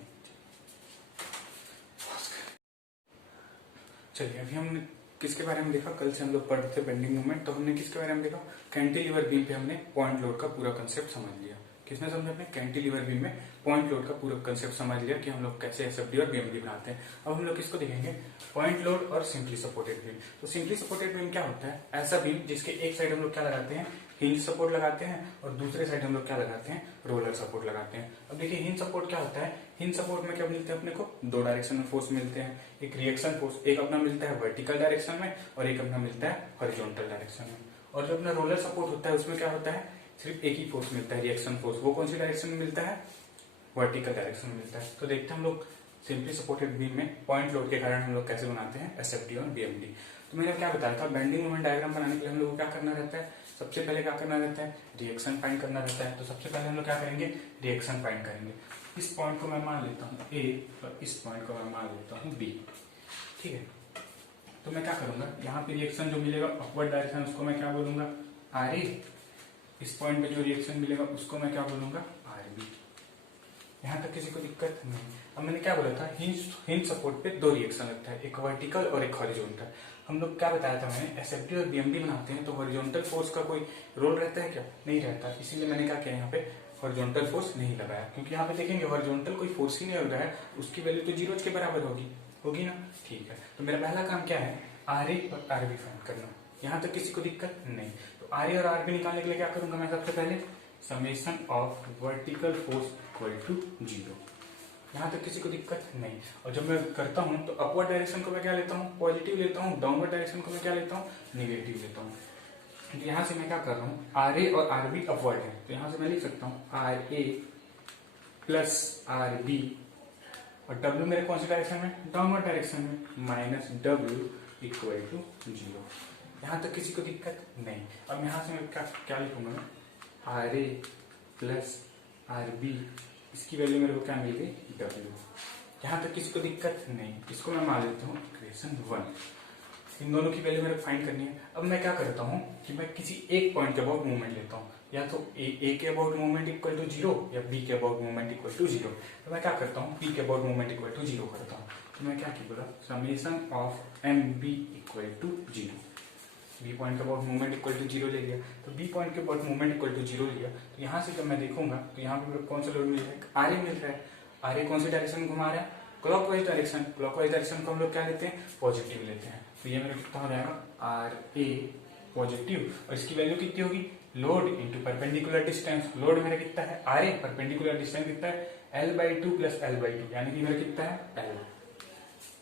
चलिए अभी हमने किसके बारे में देखा, कल से हम लोग पढ़ रहे थे बेंडिंग मूवमेंट, तो हमने किसके बारे में देखा, कैंटिलीवर बीम पे हमने पॉइंट लोड का पूरा कंसेप्ट समझ लिया। किसने समझा, अपने कैंटिलीवर बीम में पॉइंट लोड का पूरा कंसेप्ट समझ लिया कि हम लोग कैसे एसएफडी और बीएमडी बनाते हैं। अब हम लोग किसको देखेंगे, पॉइंट लोड और सिंपली सपोर्टेड बीम। तो सिंपली सपोर्टेड बीम क्या होता है, ऐसा बीम जिसके एक साइड हम लोग क्या लगाते हैं, हिंज सपोर्ट लगाते हैं, और दूसरे साइड हम लोग क्या लगाते हैं, रोलर सपोर्ट लगाते हैं। अब देखिए हिंज सपोर्ट क्या होता है, हिंज सपोर्ट में क्या मिलते हैं अपने को, दो डायरेक्शन में फोर्स मिलते हैं। एक रिएक्शन फोर्स, एक अपना मिलता है वर्टिकल डायरेक्शन में और एक अपना मिलता है हॉरिजॉन्टल डायरेक्शन में। और जो अपना रोलर सपोर्ट होता है उसमें क्या होता है, सिर्फ एक ही फोर्स मिलता है, रिएक्शन फोर्स। वो कौन सी डायरेक्शन में मिलता है, वर्टिकल डायरेक्शन में मिलता है। तो देखते हैं हम लोग सिंपली सपोर्टेड बीम में पॉइंट लोड के कारण हम लोग कैसे बनाते हैं एसएफडी और बीएमडी। तो मैंने क्या बताया था, बेंडिंग मोमेंट डायग्राम बनाने के लिए हम लोग को क्या करना रहता है, सबसे पहले क्या करना रहता है, रिएक्शन फाइंड करना रहता है। तो सबसे पहले हम लोग क्या करेंगे, रिएक्शन फाइंड करेंगे। इस पॉइंट को मैं मान लेता हूँ ए और इस पॉइंट को मैं मान लेता हूँ बी, ठीक है। तो मैं क्या करूंगा, यहाँ पे रिएक्शन जो मिलेगा अपवर्ड डायरेक्शन उसको मैं क्या बोलूंगा, आर ए। इस पॉइंट पे जो रिएक्शन मिलेगा उसको मैं क्या बोलूंगा, आर बी। यहाँ तक किसी को दिक्कत नहीं। अब मैंने क्या बोला था, हिंज सपोर्ट पे दो रिएक्शन लगता है, एक वर्टिकल और एक हॉरिजॉन्टल। हम लोग क्या बताया था मैंने, एसएफडी और बीएमडी बनाते हैं तो हॉरिजॉन्टल फोर्स का कोई रोल रहता है क्या, नहीं रहता। इसीलिए मैंने क्या किया, यहाँ पे हॉरिजॉन्टल फोर्स नहीं लगाया, क्योंकि यहाँ पे देखेंगे हॉरिजॉन्टल कोई फोर्स ही नहीं लग रहा है, उसकी वैल्यू तो जीरो के बराबर होगी ना, ठीक है। तो मेरा पहला काम क्या है, आर ए और आर बी फाइंड करना। यहाँ तक किसी को दिक्कत नहीं। तो आर ए और आर बी निकालने के लिए क्या करूंगा मैं, सबसे पहले summation of vertical force equal to 0। यहाँ तक किसी को दिक्कत नहीं। और जब मैं करता हूँ तो अपवर्ड डायरेक्शन को मैं क्या लेता हूँ, पॉजिटिव लेता हूँ, डाउनवर्ड डायरेक्शन को मैं क्या लेता हूँ, निगेटिव लेता हूँ। तो यहाँ से मैं क्या कर रहा हूँ, आर ए और आर बी अपवर्ड है, तो यहाँ से मैं लिख सकता हूँ R A plus R B, और डब्ल्यू मेरे कौन सी डायरेक्शन में, डाउनवर्ड डायरेक्शन में, माइनस डब्ल्यू इक्वल टू 0। यहाँ तक किसी को दिक्कत नहीं। अब यहाँ से मैं क्या लिखूंगा, R A plus R B, इसकी वैल्यू मेरे को क्या मिल गई, डब्ल्यू। यहाँ तक किसी को दिक्कत नहीं। इसको मैं मान लेता हूँ इक्वेशन 1। इन दोनों की वैल्यू मेरे को फाइंड करनी है। अब मैं क्या करता हूँ कि मैं किसी एक पॉइंट के अबाउट मूवमेंट लेता हूँ, या तो ए के अबाउट मूवमेंट इक्वल टू 0 या बी के अबाउट मूवमेंट इक्वल टू 0। तो मैं क्या करता हूँ, बी के अबाउट मूवमेंट इक्वल टू 0 करता हूँ। तो मैं क्या की बोला, summation of M B equal to 0। B point के अबाउट मूवमेंट इक्वल टू 0 ले लिया, तो बी पॉइंट के अबाउट मूवमेंट इक्वल टू 0 लिया। तो यहाँ से जब मैं देखूंगा तो यहाँ पे कौन सा लोड मिल रहा है, आर ए मिल रहा है। आर ए कौन सी डायरेक्शन घुमा रहा है, क्लॉकवाइज डायरेक्शन। क्लॉकवाइज डायरेक्शन को हम लोग क्या लेते हैं, पॉजिटिव लेते हैं। तो ये मेरा कितना हो जाएगा, आर ए पॉजिटिव, और इसकी वैल्यू कितनी होगी, load into perpendicular distance. Load मेरा कितना है, आर ए, परपेंडिकुलर डिस्टेंस कितना है, L/2 प्लस L/2, यानी कि मेरा कितना है, L।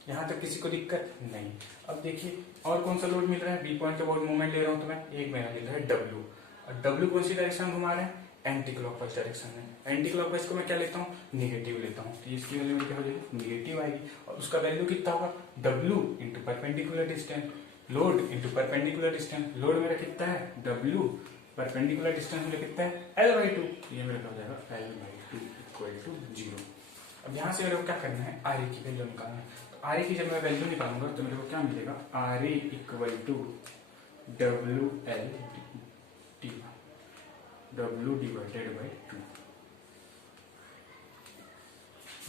यहाँ तक किसी को दिक्कत नहीं। अब देखिए और कौन सा लोड मिल रहा है, बी पॉइंट के अबाउट मूवमेंट ले रहा हूँ तो मैं, एक मेरा मिल रहा है डब्ल्यू। और डब्ल्यू कौन सी डायरेक्शन घुमा रहे हैं, एंटी क्लॉकवाइज डायरेक्शन में। एंटी क्लॉकवाइज को मैं क्या लेता हूँ, निगेटिव लेता हूँ। तो इसकी वैल्यू क्या हो जाएगी, निगेटिव आएगी। और उसका वैल्यू कितना होगा, W into perpendicular distance, load into perpendicular distance. Load मेरा कितना है, डब्ल्यू, परपेंडिकुलर डिस्टेंस मेरा कितना है, L/2। ये मेरा क्या हो जाएगा, L/2 इक्वल टू 0। अब यहाँ से मेरे को क्या करना है, आर ए की वैल्यू निकालना है। तो आर ए की जब मैं वैल्यू निकालूंगा तो मेरे को क्या मिलेगा, R A equal to W L T. W/2।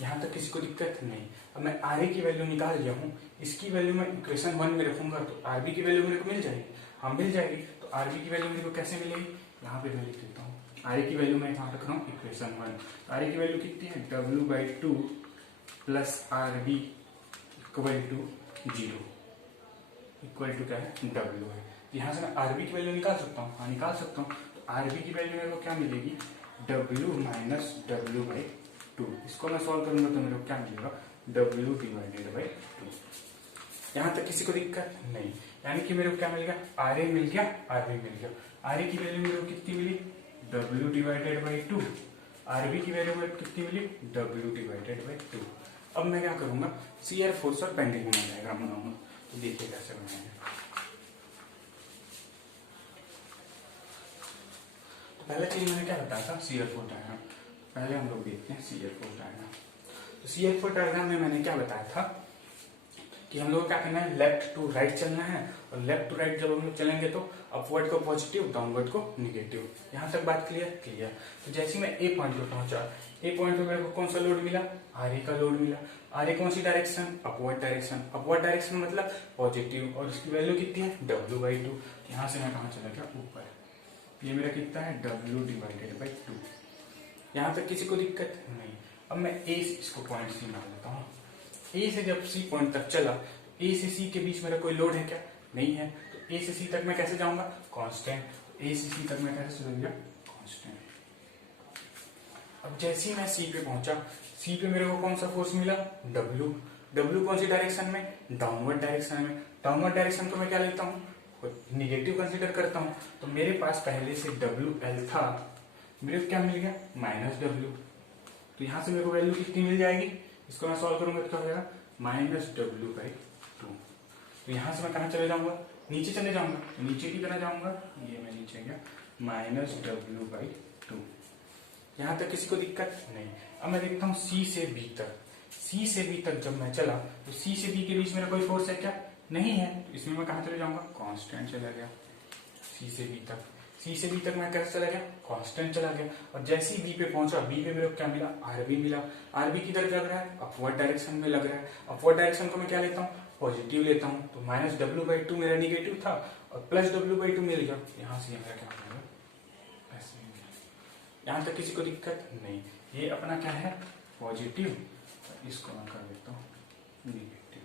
यहां तक किसी को दिक्कत नहीं। अब मैं RA की वैल्यू निकाल लिया हूँ, इसकी वैल्यू मैं इक्वेशन 1 में रखूंगा तो RB की वैल्यू मेरे को मिल जाएगी। हाँ मिल जाएगी। तो RB की वैल्यू मेरे को कैसे मिलेगी, यहाँ पे मैं लिख देता हूँ। RA की वैल्यू मैं यहाँ रख रहा हूँ इक्वेशन 1। RA की वैल्यू कितनी है, W/2 plus RB equal to 0, equal to क्या है, W है। यहाँ से मैं RB की वैल्यू निकाल सकता हूँ, हाँ निकाल सकता हूँ। तो RB की वैल्यू मेरे को क्या मिलेगी, W माइनस W/2। इसको मैं सॉल्व करूंगा तो मेरे को क्या मिलेगा, W/2। यहाँ तक किसी को दिक्कत नहीं। यानी कि मेरे को क्या मिल गया, RA मिल गया, RB मिल गया। RA की वैल्यू मेरे को कितनी मिली, W/2। RB की वैल्यू मेरे को कितनी मिली, W/2। अब मैं क्या करूंगा, शियर फोर्स और बेंडिंग मोमेंट डायग्राम बनाऊंगा। तो देखिए कैसे बनाएंगे। तो पहला चीज मैंने क्या बताया था, शियर फोर्स डायग्राम। पहले हम लोग देखते हैं शियर फोर्स डायग्राम। तो शियर फोर्स डायग्राम में मैंने क्या बताया था कि हम लोग को क्या करना है, लेफ्ट टू राइट चलना है। और लेफ्ट टू राइट जब हम लोग चलेंगे तो अपवर्ड को पॉजिटिव, डाउनवर्ड को निगेटिव। यहाँ तक बात क्लियर, क्लियर। तो जैसे मैं ए पॉइंट पे पहुंचा, ए पॉइंट पे मेरे को कौन सा लोड मिला, RA का लोड मिला। RA कौन सी direction, upward direction. Upward direction मतलब पॉजिटिव, और उसकी वैल्यू कितनी है, W/2। यहाँ से मैं कहाँ चला गया, ऊपर। ये मेरा कितना है, W/2। यहाँ तक किसी को दिक्कत नहीं। अब मैं ए इसको पॉइंट सी मान लेता हूँ। ए से जब सी पॉइंट तक चला, ए से सी के बीच मेरा कोई लोड है क्या, नहीं है। तो ए से सी तक मैं कैसे जाऊंगा, कांस्टेंट। ए से सी तक मैं कैसे चल गया, कांस्टेंट। अब जैसे ही मैं सी पे पहुंचा, सी पे मेरे को कौन सा फोर्स मिला, W। W कौन सी डायरेक्शन में, डाउनवर्ड डायरेक्शन में। डाउनवर्ड डायरेक्शन को मैं क्या लेता हूँ, निगेटिव कंसीडर करता हूँ। तो मेरे पास पहले से WL था, मेरे को क्या मिल गया, -W। तो यहां से मेरे को वैल्यू कितनी मिल जाएगी, इसको मैं सॉल्व करूंगा तो क्या हो जाएगा, -W/2। तो यहां से मैं कहां चले जाऊंगा, नीचे चले जाऊंगा। नीचे की तरह जाऊंगा, ये मैं नीचे गया, -W/2। यहां तक किसी को दिक्कत नहीं। अब मैं देखता हूँ सी से बी तक। सी से बी तक जब मैं चला तो सी से बी के बीच मेरा कोई फोर्स है क्या, नहीं है। तो इसमें मैं कहां चले जाऊंगा, कांस्टेंट चला गया। सी से बी तक, सी से बी तक मैं कैसे चला गया, कांस्टेंट चला गया। और जैसे ही बी पे पहुंचा, बी पे मेरे को क्या मिला, RB मिला। RB किधर लग रहा है, अपवर्ड डायरेक्शन में लग रहा है। अपवर्ड डायरेक्शन को मैं क्या लेता हूँ, पॉजिटिव लेता हूँ। तो -W/2 मेरा निगेटिव था और +W/2 मिल गया। यहाँ से मेरा क्या होगा, ऐसे। यहाँ तक किसी को दिक्कत नहीं। ये अपना क्या है, पॉजिटिव। इसको मैं कर देता हूँ निगेटिव।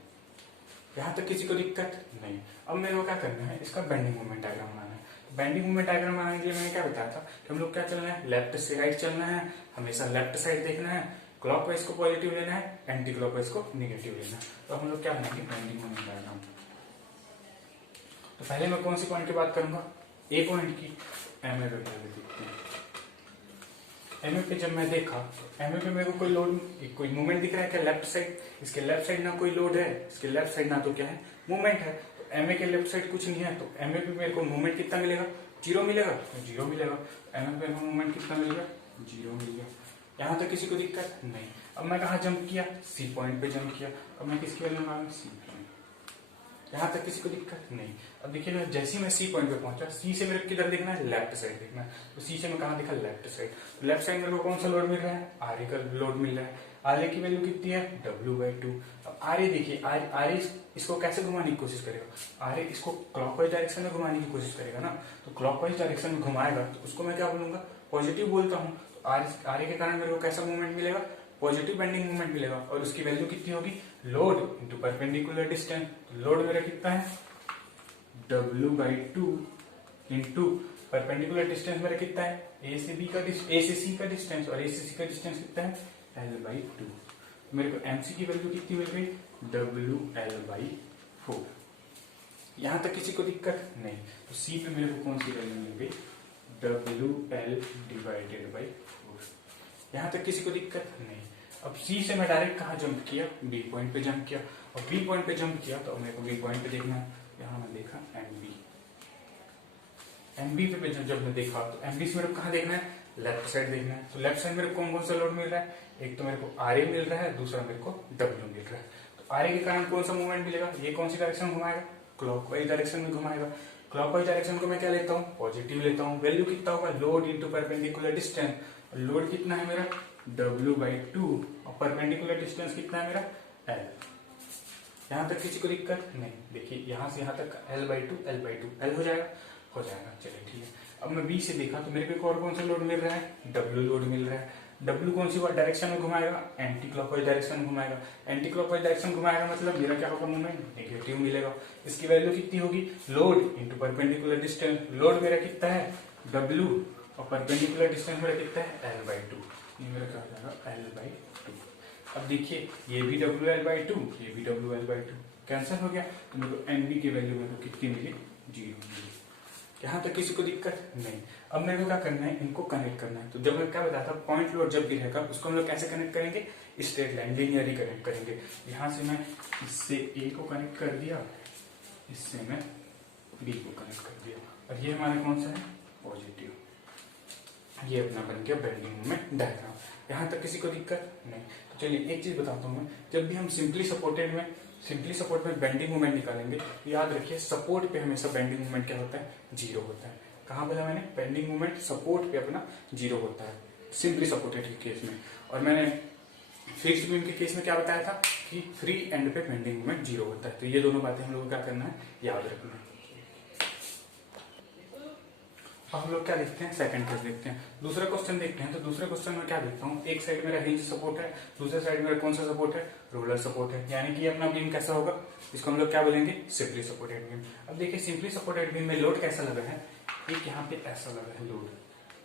यहाँ तक किसी को दिक्कत नहीं। अब मेरे को क्या करना है, इसका बेंडिंग मोमेंट डायग्राम बनाना है। बेंडिंग मोमेंट डायग्राम बनाने के लिए मैंने क्या बताया था कि हम लोग क्या चलना है, लेफ्ट से राइट चलना है। हमेशा लेफ्ट साइड देखना है। क्लॉकवाइज को पॉजिटिव लेना है, एंटी क्लॉकवाइज को निगेटिव लेना है। तो हम लोग क्या बनाएंगे, बेंडिंग मोमेंट डायग्राम। तो पहले मैं कौन सी पॉइंट की बात करूंगा, ए पॉइंट की। MA पे पहले देखते हैं। MA पे जब मैं देखा, MA पे मेरे को कोई लोड, कोई मूवमेंट दिख रहा है क्या, लेफ्ट साइड। इसके लेफ्ट साइड ना कोई लोड है, इसके लेफ्ट साइड ना तो क्या है, मूवमेंट है। MA के लेफ्ट साइड कुछ नहीं है, तो MA पे मेरे को मूवमेंट कितना मिलेगा, 0 मिलेगा। तो 0 मिलेगा। MA पे मूवमेंट कितना मिल गया, 0 मिल गया। यहाँ तक किसी को दिक्कत नहीं। अब मैं कहा जंप किया, सी पॉइंट पे जंप किया। अब मैं किसकी वैल्यू निकालूंगा, सी पॉइंट। यहाँ तक किसी को दिक्कत नहीं। अब देखिए जैसे ही मैं सी पॉइंट पे पहुंचा, सी से मेरे किधर देखना है, लेफ्ट साइड देखना है। तो सी से मैं कहा दिखा, लेफ्ट साइड। तो लेफ्ट साइड मेरे को कौन सा लोड मिल रहा है, RA का लोड मिल रहा है। RA की वैल्यू कितनी है, W/2। अब RA देखिए, RA इसको कैसे घुमाने की कोशिश करेगा, RA इसको क्लॉकवाइज डायरेक्शन में घुमाने की कोशिश करेगा ना। तो क्लॉकवाइज डायरेक्शन में घुमाएगा तो उसको मैं क्या बोलूंगा, पॉजिटिव बोलता हूँ। तो RA के कारण मेरे को कैसा मूवमेंट मिलेगा, पॉजिटिव बेंडिंग मूवमेंट मिलेगा। और उसकी वैल्यू कितनी होगी, लोड इंटू परपेंडिकुलर डिस्टेंस। तो लोड मेरा कितना है, W/2 इंटू परपेंडिकुलर डिस्टेंस मेरा कितना है, A से C का डिस्टेंस। और A से C का डिस्टेंस कितना है, L/2। मेरे को MC की वैल्यू कितनी मिल गई, WL/4। यहां तक किसी को दिक्कत नहीं। तो C पे मेरे को कौन सी वैल्यू मिल गई, WL/4। यहां तक किसी को दिक्कत नहीं। अब C से मैं डायरेक्ट कहा जंप किया, B पॉइंट पे जंप किया। और B पॉइंट पे जंप किया तो मेरे को B पॉइंट पे देखना है। यहाँ मैं देखा MB पे जब मैं देखा तो MB से मेरे को कहाँ देखना है, लेफ्ट साइड देखना है। तो लेफ्ट साइड मेरे को कौन कौन सा लोड मिल रहा है, एक तो मेरे को RA मिल रहा है, दूसरा मेरे को W मिल रहा है। तो RA के कारण कौन सा मूवमेंट मिलेगा, ये कौन सी डायरेक्शन घुमाएगा, क्लॉकवाइज डायरेक्शन में घुमाएगा। क्लॉकवाइज डायरेक्शन को मैं क्या लेता हूँ, पॉजिटिव लेता हूँ। वैल्यू कितना होगा, load into perpendicular distance. Load कितना है मेरा, W/2 और परपेंडिकुलर डिस्टेंस कितना है मेरा, L। यहां तक किसी को दिक्कत नहीं। देखिए यहां से यहां तक L/2 L/2 L हो जाएगा, हो जाएगा। चलिए ठीक है। अब मैं B से देखा तो मेरे को और कौन सा लोड मिल रहा है, W लोड मिल रहा है। W कौन सी डायरेक्शन में घुमाएगा, एंटी क्लॉकवाइज डायरेक्शन में घुमाएगा। एंटी क्लॉकवाइज डायरेक्शन घुमाएगा मतलब मेरा क्या होगा, मूवमेंट नेगेटिव मिलेगा। इसकी वैल्यू कितनी होगी, load into perpendicular distance. Load मेरा कितना है, W और परपेंडिकुलर डिस्टेंस मेरा कितना है, L/2। ये मेरा क्या हो जाएगा, L/2। अब देखिए ये भी WL/2, ये भी WL/2 कैंसिल हो गया, तो मेरे को NB की वैल्यू मेरे को कितनी मिली, 0 मिली। यहाँ तक किसी को दिक्कत नहीं। अब मेरे को क्या करना है, इनको कनेक्ट करना है। तो जब मैं क्या बताया था, पॉइंट लोड जब गिरेगा उसको हम लोग कैसे कनेक्ट करेंगे, स्ट्रेट लाइन लीनियरली कनेक्ट करेंगे। यहाँ से मैं इससे A को कनेक्ट कर दिया, इससे मैं B को कनेक्ट कर दिया, और ये हमारा कौन सा है, पॉजिटिव। ये अपना बन गया बेंडिंग मोमेंट डायग्राम। यहाँ तक किसी को दिक्कत नहीं। तो चलिए एक चीज बताता हूँ मैं, जब भी हम सिंपली सपोर्ट में बेंडिंग मोमेंट निकालेंगे, याद रखिए सपोर्ट पे हमेशा बेंडिंग मोमेंट क्या होता है, 0 होता है। कहाँ बोला मैंने, बेंडिंग मोमेंट सपोर्ट पे अपना 0 होता है, सिंपली सपोर्टेड के केस में। और मैंने फिक्स्ड बीम के केस में क्या बताया था कि फ्री एंड पे बेंडिंग मोमेंट 0 होता है। तो ये दोनों बातें हम लोग को क्या करना है, याद रखना है। अब हम लोग क्या देखते हैं, सेकंड केस देखते हैं। दूसरा क्वेश्चन देखते हैं। तो दूसरे क्वेश्चन में क्या देखता हूँ, एक साइड मेरा हिंज सपोर्ट है, दूसरे साइड मेरा कौन सा सपोर्ट है, रोलर सपोर्ट है। यानी कि अपना बीम कैसा होगा, इसको हम लोग क्या बोलेंगे, सिंपली सपोर्टेड बीम। अब देखिए सिंपली सपोर्टेड बीम में लोड कैसा लगा है, एक यहाँ पे ऐसा लगा है लोड,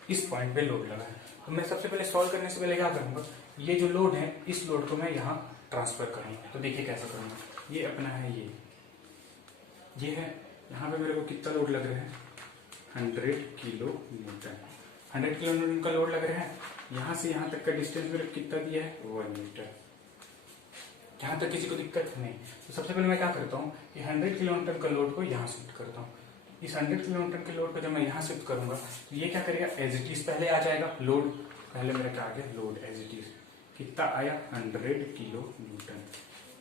इस पॉइंट पे लोड लगा है। तो मैं सबसे पहले सॉल्व करने से पहले क्या करूंगा, ये जो लोड है इस लोड को मैं यहाँ ट्रांसफर करूंगा। तो देखिए कैसा करूंगा, ये अपना है, ये है, यहाँ पे मेरे को कितना लोड लग रहा है, 100 किलो न्यूटन। 100 किलो न्यूटन का लोड लग रहा है। यहां से यहां तक का डिस्टेंस मेरे कितना दिया है, 1 मीटर। यहां तक किसी को दिक्कत नहीं। तो सबसे पहले मैं क्या करता हूँ, ये 100 किलो न्यूटन का लोड को यहाँ शिफ्ट करता हूँ। इस 100 किलो न्यूटन के लोड को जब मैं यहाँ शिफ्ट करूंगा तो ये क्या करेगा, एज इट इज पहले आ जाएगा लोड। पहले मेरा क्या आ गया, लोड एज इट इज कितना आया, 100 किलो न्यूटन।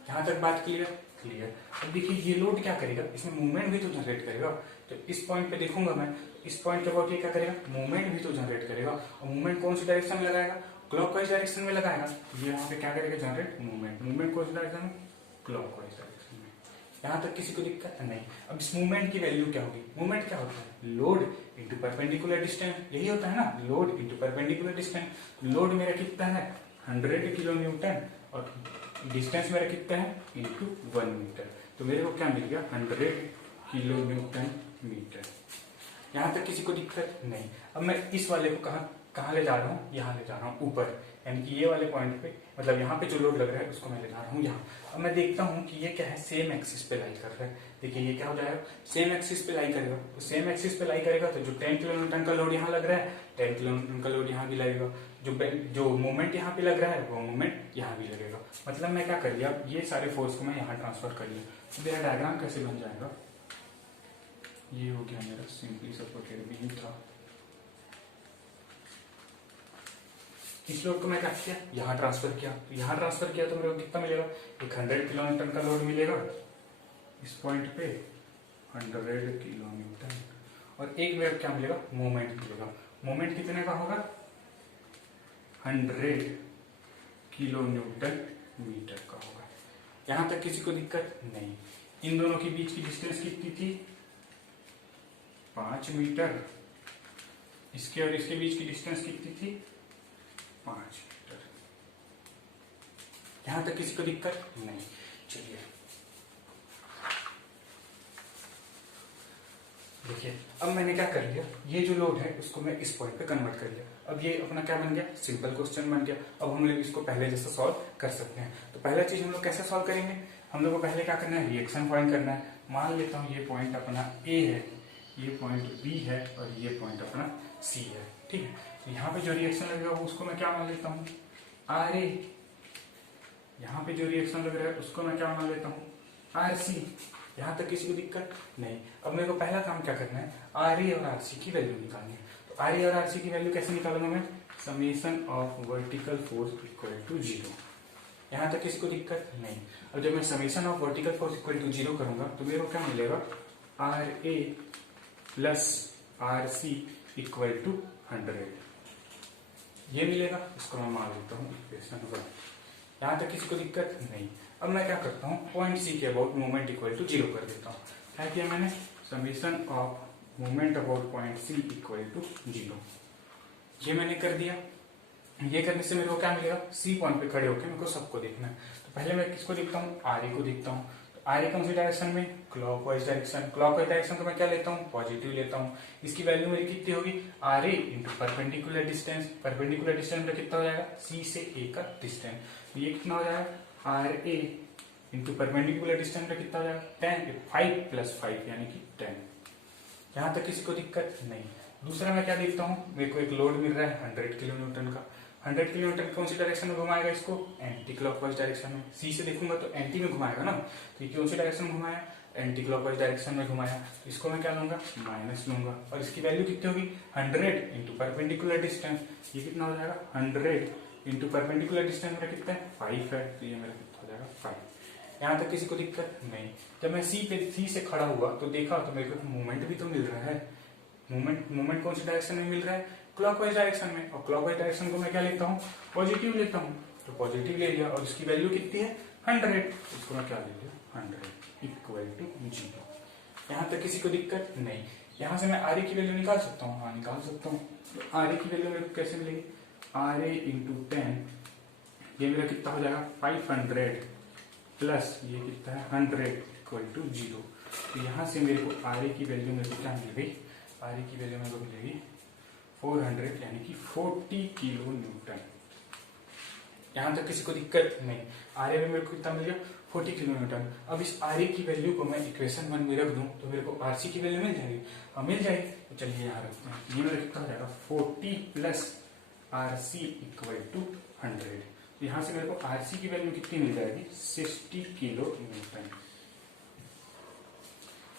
यहाँ तक बात क्लियर। अब देखिए ये लोड क्या करेगा, इसमें मूवमेंट भी तो जनरेट करेगा। तो इस पॉइंट पे देखूंगा मैं, इस पॉइंट के अबाउट ये क्या करेगा, मूवमेंट भी तो जनरेट करेगा। और मूवमेंट कौन सी डायरेक्शन में लगाएगा, क्लॉकवाइज डायरेक्शन में लगाएगा। ये यहाँ पे क्या करेगा, जनरेट मूवमेंट कौन सी डायरेक्शन में, क्लॉकवाइज डायरेक्शन में। यहाँ तक किसी को दिक्कत नहीं। अब इस मूवमेंट की वैल्यू क्या होगी, मूवमेंट क्या होता है, लोड इंटू परपेंडिकुलर डिस्टेंस। यही होता है ना, load into perpendicular distance. Load मेरा कितना है, 100 किलो न्यूटन, और डिस्टेंस मेरा कितना है, इंटू 1 मीटर। तो मेरे को क्या मिल गया, 100 किलो न्यूटन मीटर। यहाँ तक किसी को दिक्कत नहीं। अब मैं इस वाले को कहाँ ले जा रहा हूँ, यहाँ ले जा रहा हूँ ऊपर, यानी कि ये वाले पॉइंट पे, मतलब यहाँ पे जो लोड लग रहा है उसको मैं ले जा रहा हूँ यहाँ। अब मैं देखता हूँ कि ये क्या है, सेम एक्सिस पे लाई कर रहा है। देखिए ये क्या हो जाएगा, सेम एक्सिस पे लाई करेगा। तो सेम एक्सिस पे लाई करेगा तो जो 10 किलो न्यूटन का लोड यहाँ लग रहा है, 10 किलो न्यूटन का लोड यहाँ भी लगेगा। जो मूवमेंट यहाँ पे लग रहा है वो मूवमेंट यहाँ भी लगेगा। मतलब मैं क्या कर लिया, ये सारे फोर्स को मैं यहाँ ट्रांसफर कर लिया। तो मेरा डायग्राम कैसे बन जाएगा, ये हो गया मेरा सिंपली सपोर्टेड बीम था। इस लोड को मैं क्या किया, यहाँ ट्रांसफर किया। तो यहाँ ट्रांसफर किया तो मेरे को कितना मिलेगा, एक 100 किलो न्यूटन का लोड मिलेगा इस पॉइंट पे, 100 किलो न्यूटन। और एक मेरे क्या मिलेगा, मोमेंट मिलेगा। मोमेंट कितने का होगा, 100 किलो न्यूटन मीटर का होगा। यहां तक किसी को दिक्कत नहीं। इन दोनों के बीच की डिस्टेंस कितनी थी, 5 मीटर। इसके और इसके बीच की डिस्टेंस कितनी थी, 5 मीटर। यहां तक किसी को दिक्कत नहीं। चलिए देखिए, अब मैंने क्या कर लिया, ये जो लोड है उसको मैं इस पॉइंट पे कन्वर्ट कर लिया। अब ये अपना क्या बन गया, सिंपल क्वेश्चन बन गया। अब हम लोग इसको पहले जैसा सॉल्व कर सकते हैं। तो पहला चीज हम लोग कैसे सॉल्व करेंगे, हम लोग को पहले क्या करना है, रिएक्शन पॉइंट करना है। मान लेता हूँ ये पॉइंट अपना ए है, ये पॉइंट बी है, और ये पॉइंट अपना सी है। ठीक है, तो यहाँ पे जो रिएक्शन लगेगा उसको मैं क्या मान लेता हूँ, आर ए। यहाँ पे जो रिएक्शन लग रहा है उसको मैं क्या मान लेता हूँ, आर सी। यहाँ तक किसी को दिक्कत नहीं। अब मेरे को पहला काम क्या करना है, आर ए और आर सी की वैल्यू निकालनी है। तो आर ए और आर सी की वैल्यू कैसे निकालूंगा मैं, summation of vertical force equal to 0। यहाँ तक किसी को दिक्कत नहीं। अब जब मैं summation of vertical force equal to 0 करूंगा तो मेरे को क्या मिलेगा, R A plus R C equal to 100, ये मिलेगा। इसको मैं मान लेता हूँ इक्वेशन 1। यहाँ तक किसी को दिक्कत नहीं। अब मैं क्या करता हूँ, पॉइंट सी के अबाउट मोमेंट इक्वल टू 0 कर देता हूँ। क्या किया मैंने, summation of moment about point C equal to 0, ये मैंने कर दिया। ये करने से मेरे को क्या मिलेगा, सी पॉइंट पे खड़े होकर मेरे को सबको देखना है। तो पहले मैं किसको देखता हूँ, आर ए को देखता हूँ। तो आर ए कौन सी डायरेक्शन में, क्लॉकवाइज डायरेक्शन। क्लॉकवाइज डायरेक्शन को मैं क्या लेता हूँ, पॉजिटिव लेता हूँ। इसकी वैल्यू मेरी कितनी होगी, R A into perpendicular distance. Perpendicular distance में कितना हो जाएगा, सी से ए का डिस्टेंस। ये कितना हो जाएगा, R A into perpendicular distance में कितना हो जाएगा, 10, 5 + 5 यानी कि 10। यहाँ तक किसी को दिक्कत नहीं। दूसरा मैं क्या देखता हूँ, मेरे को एक लोड मिल रहा है 100 किलो न्यूटन का। 100 किलो न्यूटन कौन सी डायरेक्शन में घुमाएगा इसको, एंटी क्लॉकवाइज डायरेक्शन में। सी से देखूंगा तो एंटी में घुमाएगा ना, तो ये कौन सी डायरेक्शन में घुमाया, एंटी क्लॉकवाइज डायरेक्शन में घुमाया। तो इसको मैं क्या लूंगा, माइनस लूंगा। और इसकी वैल्यू कितनी होगी, 100 इंटू परपेंडिकुलर डिस्टेंस। ये कितना हो जाएगा, 100 इंटू परपेंडिकुलर डिस्टेंस मेरा कितना है, 5 है। तो ये मेरा कितना हो जाएगा, 5। यहाँ तक किसी को दिक्कत नहीं। जब मैं सी से खड़ा हुआ तो देखा तो मेरे को मूवमेंट भी तो मिल रहा है। मूवमेंट कौन सी डायरेक्शन में मिल रहा है, क्लॉकवाइज डायरेक्शन में। और क्लॉकवाइज डायरेक्शन को मैं क्या लेता हूँ, पॉजिटिव लेता हूँ। तो पॉजिटिव ले लिया और इसकी वैल्यू कितनी है, 100। इसको मैं क्या ले लिया, 100 इक्वल टू 0। यहाँ तक किसी को दिक्कत नहीं। यहाँ से मैं आर ए की वैल्यू निकाल सकता हूँ, हाँ निकाल सकता हूँ। तो आर ए की वैल्यू मेरे को कैसे मिलेगी, आर ए इंटू 10, ये मेरा कितना हो जाएगा, 500 प्लस ये कितना है, 100 इक्वल टू 0। तो यहाँ से मेरे को आर ए की वैल्यू मेरे को क्या मिल गई, आर ए की वैल्यू मेरे को मिलेगी 400 यानी कि 40 किलो न्यूटन। यहां तक किसी को दिक्कत नहीं। आर ए में मेरे को कितना मिल गया, 40 किलो न्यूटन। अब इस आर ए की वैल्यू को मैं इक्वेशन 1 में रख दूं तो मेरे को आर सी की वैल्यू मिल जाएगी। अब मिल जाएगी तो चलिए यहाँ रखते हैं। ये मेरा कितना हो जाएगा, 40 plus R C equal to 100। यहाँ से मेरे को आर सी की वैल्यू कितनी मिल जाएगी, 60 किलो न्यूटन।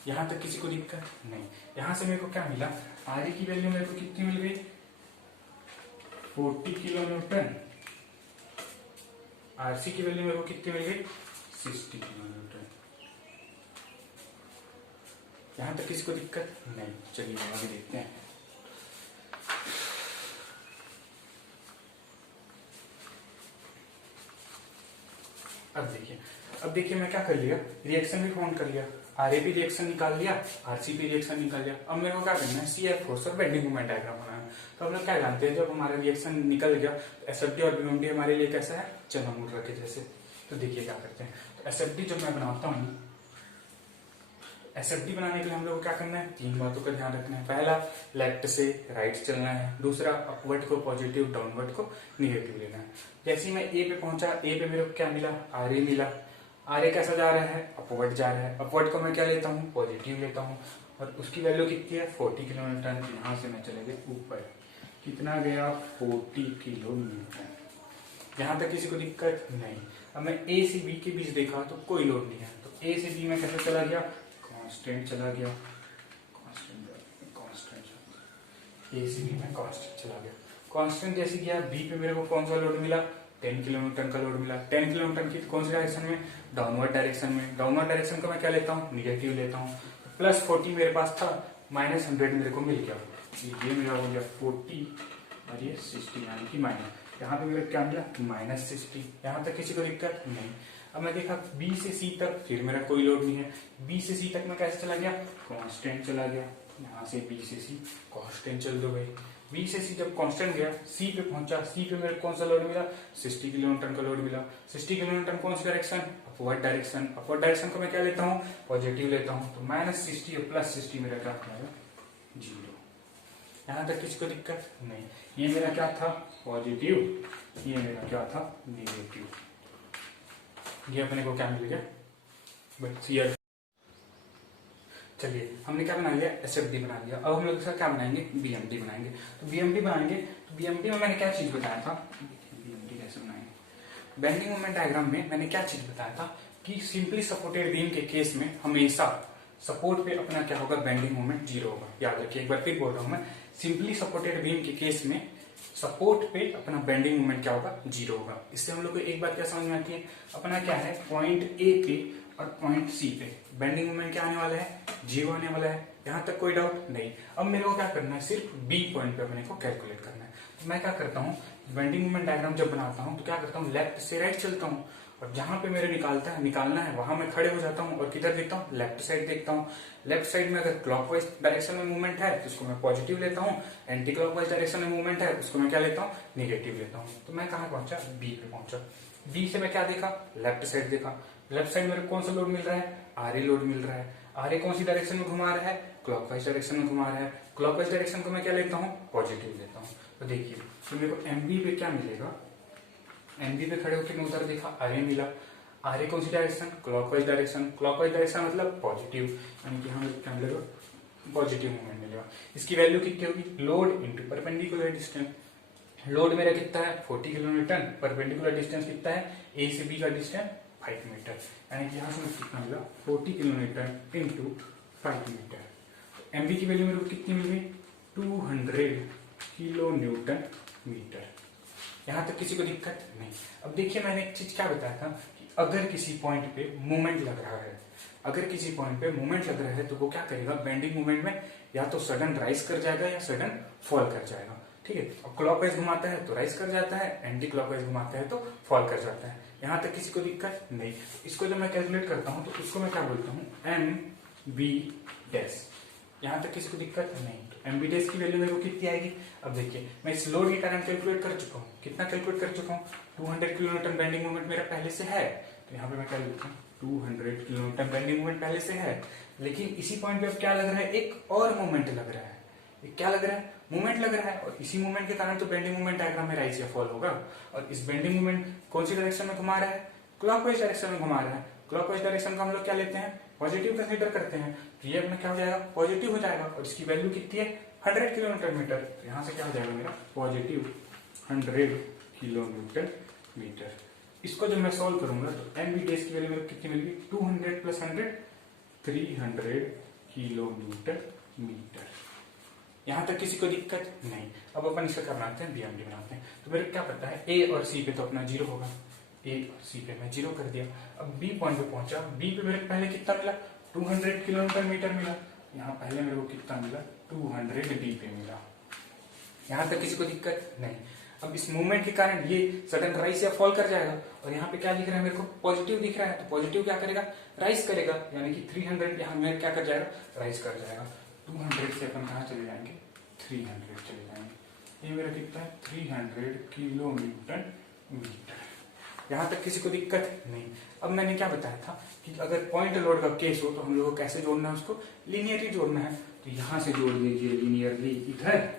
यहां तक किसी को दिक्कत नहीं। यहां से मेरे को क्या मिला, आर ए की वैल्यू मेरे को कितनी मिल गई, 40 किलो न्यूटन। आर सी की वैल्यू मेरे को कितनी मिल गई, 60 किलो न्यूटन। यहां तक किसी को दिक्कत नहीं। चलिए आगे देखते हैं। अब देखिए मैं क्या कर लिया, रिएक्शन भी फाउंड कर लिया। आर ए भी रिएक्शन निकाल लिया, आर सी भी रिएक्शन निकाल लिया। अब मेरे को क्या करना है, सी एफ फोर्स और बेंडिंग मोमेंट डायग्राम बनाना है। तो हम लोग क्या जानते हैं, जब हमारा रिएक्शन निकल गया तो एस एफ डी और बीएमडी हमारे लिए कैसा है, चना मुर्गा के जैसे। तो देखिए क्या करते हैं, तो एस एफ डी जब मैं बनाता हूँ, एस एफ डी बनाने के लिए हम लोग को क्या करना है, 3 बातों का ध्यान रखना है। पहला, लेफ्ट से राइट चलना है। दूसरा, अपवर्ड को पॉजिटिव, डाउनवर्ड को निगेटिव लेना है। जैसे ही मैं ए पे पहुंचा, ए पे मेरे को क्या मिला, आर ए मिला। आर ए कैसा जा रहा है, अपवर्ड जा रहा है। अपवर्ड को मैं क्या लेता हूँ, पॉजिटिव लेता हूँ। और उसकी वैल्यू कितनी है, 40 किलो न्यूटन। यहाँ से मैं चले गए ऊपर, कितना गया, 40 किलो न्यूटन। यहाँ तक किसी को दिक्कत नहीं। अब मैं ए से बी के बीच देखा तो कोई लोड नहीं है, तो ए से बी में कैसे चला गया, कांस्टेंट चला गया। ए से बी में कांस्टेंट चला गया। कांस्टेंट जैसे गया, बी पे मेरे को कौन सा लोड मिला, 10 किलो न्यूटन का लोड मिला। 10 किलो न्यूटन की कौन सी डायरेक्शन में, डाउनवर्ड डायरेक्शन में। डाउनवर्ड डायरेक्शन को मैं क्या लेता हूँ, निगेटिव लेता हूँ। प्लस 40 मेरे पास था, माइनस 100 मेरे को मिल गया। ये मेरा हो गया 40 और ये 60 यानी कि माइनस। यहाँ पे मेरे क्या मिला, माइनस 60। यहाँ तक किसी को दिक्कत नहीं। अब मैं देखा बी से सी तक, फिर मेरा कोई लोड नहीं है। बी से सी तक मैं कैसे चला गया, कांस्टेंट चला गया। यहाँ से बी से सी कांस्टेंट चल दो भाई। बी से सी जब कांस्टेंट गया, सी पे पहुंचा, सी पे मेरे कौन सा लोड मिला, 60 किलो न्यूटन का लोड मिला। 60 किलो न्यूटन कौन सी direction, upward direction. Upward direction को मैं क्या लेता हूँ, पॉजिटिव लेता हूँ। तो माइनस 60 और प्लस 60 मेरा क्या हो जाएगा, 0। यहाँ तक किसी को दिक्कत नहीं। ये मेरा क्या था, पॉजिटिव, ये मेरा क्या था, नेगेटिव। ये अपने को क्या मिल गया, बट यार चलिए हमने क्या बना लिया, एसएफडी बना लिया। अब हम लोग इसका क्या बनाएंगे, बीएमडी बनाएंगे। तो बीएमडी बनाएंगे, तो बीएमडी में मैंने क्या चीज बताया था, बीएमडी कैसे बनाएंगे, बेंडिंग मोमेंट डायग्राम में मैंने क्या चीज बताया था कि सिंपली सपोर्टेड बीम के केस में हमेशा सपोर्ट पे अपना क्या होगा, बेंडिंग मोमेंट 0 होगा। याद रखिए, एक बार फिर बोल रहा हूं मैं, सिंपली सपोर्टेड बीम के केस में सपोर्ट पे अपना बेंडिंग मोमेंट क्या होगा, 0 होगा। इससे हम लोग को एक बात क्या समझ में आती है, अपना क्या है, पॉइंट ए पे और पॉइंट सी पे बेंडिंग मोमेंट क्या आने वाला है, 0 आने वाला है। यहाँ तक कोई डाउट नहीं। अब मेरे को क्या करना है, सिर्फ बी पॉइंट पे अपने को कैलकुलेट करना है। तो मैं क्या करता हूँ, बेंडिंग मोमेंट डायग्राम जब बनाता हूँ तो क्या करता हूँ, लेफ्ट से राइट चलता हूँ, और जहां पे मेरे निकालना है वहां मैं खड़े हो जाता हूँ और किधर देखता हूँ, लेफ्ट साइड देखता हूँ। लेफ्ट साइड में अगर क्लॉकवाइज डायरेक्शन में मूवमेंट है तो उसको मैं पॉजिटिव लेता हूँ, एंटी क्लॉकवाइज डायरेक्शन में मूवमेंट है उसको मैं क्या लेता हूँ, निगेटिव लेता हूँ। तो मैं कहाँ पहुंचा, बी पे पहुंचा। बी से मैं क्या देखा, लेफ्ट साइड देखा। लेफ्ट साइड मेरे कौन सा लोड मिल रहा है, आरए लोड मिल रहा है। आरए कौन सी डायरेक्शन में घुमा रहा है, क्लॉकवाइज डायरेक्शन में घुमा रहा है। क्लॉकवाइज डायरेक्शन को मैं क्या लेता हूँ, पॉजिटिव लेता हूँ। तो देखिए, तो मेरे को एमबी पे क्या मिलेगा, एमबी पे खड़े होकर मैं उधर देखा, आरए मिला। आरए कौन सी direction, clockwise direction. Clockwise direction मतलब पॉजिटिव, यानी कि हमें क्या मिलेगा, पॉजिटिव मूवमेंट मिलेगा। इसकी वैल्यू कितनी होगी, load into perpendicular distance. Load मेरा कितना है, 40 किलोमीटर। परपेंडिकुलर डिस्टेंस कितना है, ए से बी का डिस्टेंस 5 मीटर, यानी कि यहाँ से मुझे कितना मिला, 40 किलोमीटर इंटू 5 मीटर। एमबी की वैल्यू मेरे को कितनी मिल गई, 200 किलो न्यूटन मीटर। यहां तक किसी को दिक्कत नहीं। अब देखिए, मैंने एक चीज क्या बताया था कि अगर किसी पॉइंट पे मूवमेंट लग रहा है, अगर किसी पॉइंट पे मूवमेंट लग रहा है तो वो क्या करेगा, बेंडिंग मूवमेंट में या तो सडन राइज कर जाएगा या सडन फॉल कर जाएगा। ठीक है, अब क्लॉकवाइज घुमाता है तो राइज कर जाता है, एंटी क्लॉकवाइज घुमाता है तो फॉल कर जाता है। यहां तक किसी को दिक्कत नहीं। इसको जब मैं कैलकुलेट करता हूं तो इसको मैं क्या बोलता हूँ, एम बी डैश। यहां तक किसी को दिक्कत नहीं। तो एम बी डैश की वैल्यू मेरे को कितनी आएगी, अब देखिए, मैं इस लोड के कारण कैलकुलेट कर चुका हूँ। कितना कैलकुलेट कर चुका हूँ, 200 किलोमीटर बेंडिंग मोमेंट मेरा पहले से है। तो यहाँ पे मैं क्या लिखता हूँ, 200 किलोमीटर बेंडिंग मोमेंट पहले से है। लेकिन इसी पॉइंट पे अब क्या लग रहा है, एक और मोमेंट लग रहा है। ये क्या लग रहा है, मूवमेंट लग रहा है, और इसी मूवमेंट के कारण तो बेंडिंग मूवमेंट डायग्राम में राइज या फॉल होगा। और इस बेंडिंग मूवमेंट कौन सी डायरेक्शन में घुमा रहा है, क्लॉकवाइज डायरेक्शन में घुमा रहा है। क्लॉकवाइज डायरेक्शन को हम लोग क्या लेते हैं, पॉजिटिव कंसीडर करते हैं। तो ये अपना क्या हो जाएगा, पॉजिटिव हो जाएगा, और इसकी वैल्यू कितनी है, 100 किलोमीटर मीटर। तो यहाँ से क्या हो जाएगा मेरा, पॉजिटिव 100 किलोमीटर मीटर। इसको जब मैं सॉल्व करूंगा तो एम बी डेज की वैल्यू मेरे को कितनी मिलेगी, 200 प्लस 100 300 किलोमीटर मीटर। यहां तक किसी को दिक्कत नहीं। अब अपन इसका क्या बनाते हैं, बीएमडी बनाते हैं। तो मेरे को क्या पता है, ए और सी पे तो अपना जीरो होगा, ए और सी पे मैं जीरो कर दिया। अब बी पॉइंट पे पहुंचा, बी पे मेरे पहले कितना मिला, 200 किलोमीटर मीटर मिला। यहाँ पहले मेरे को कितना मिला, 200 बी पे मिला। यहां तक किसी को दिक्कत नहीं। अब इस मूवमेंट के कारण ये सडन राइज या फॉल कर जाएगा, और यहाँ पे क्या दिख रहा है मेरे को, पॉजिटिव दिख रहा है। तो पॉजिटिव क्या करेगा, राइज करेगा, यानी कि 300 यहाँ में क्या कर जाएगा, राइज कर जाएगा। 200 से अपन कहाँ चले जाएंगे, 300 चले जाएंगे। ये मेरा कितना है, 300 किलोमीटर मीटर। यहां तक किसी को दिक्कत नहीं। अब मैंने क्या बताया था कि अगर पॉइंट लोड का केस हो तो हम लोग को कैसे जोड़ना है, उसको लीनियरली जोड़ना है। तो यहां से जोड़ दीजिए लीनियरली इधर,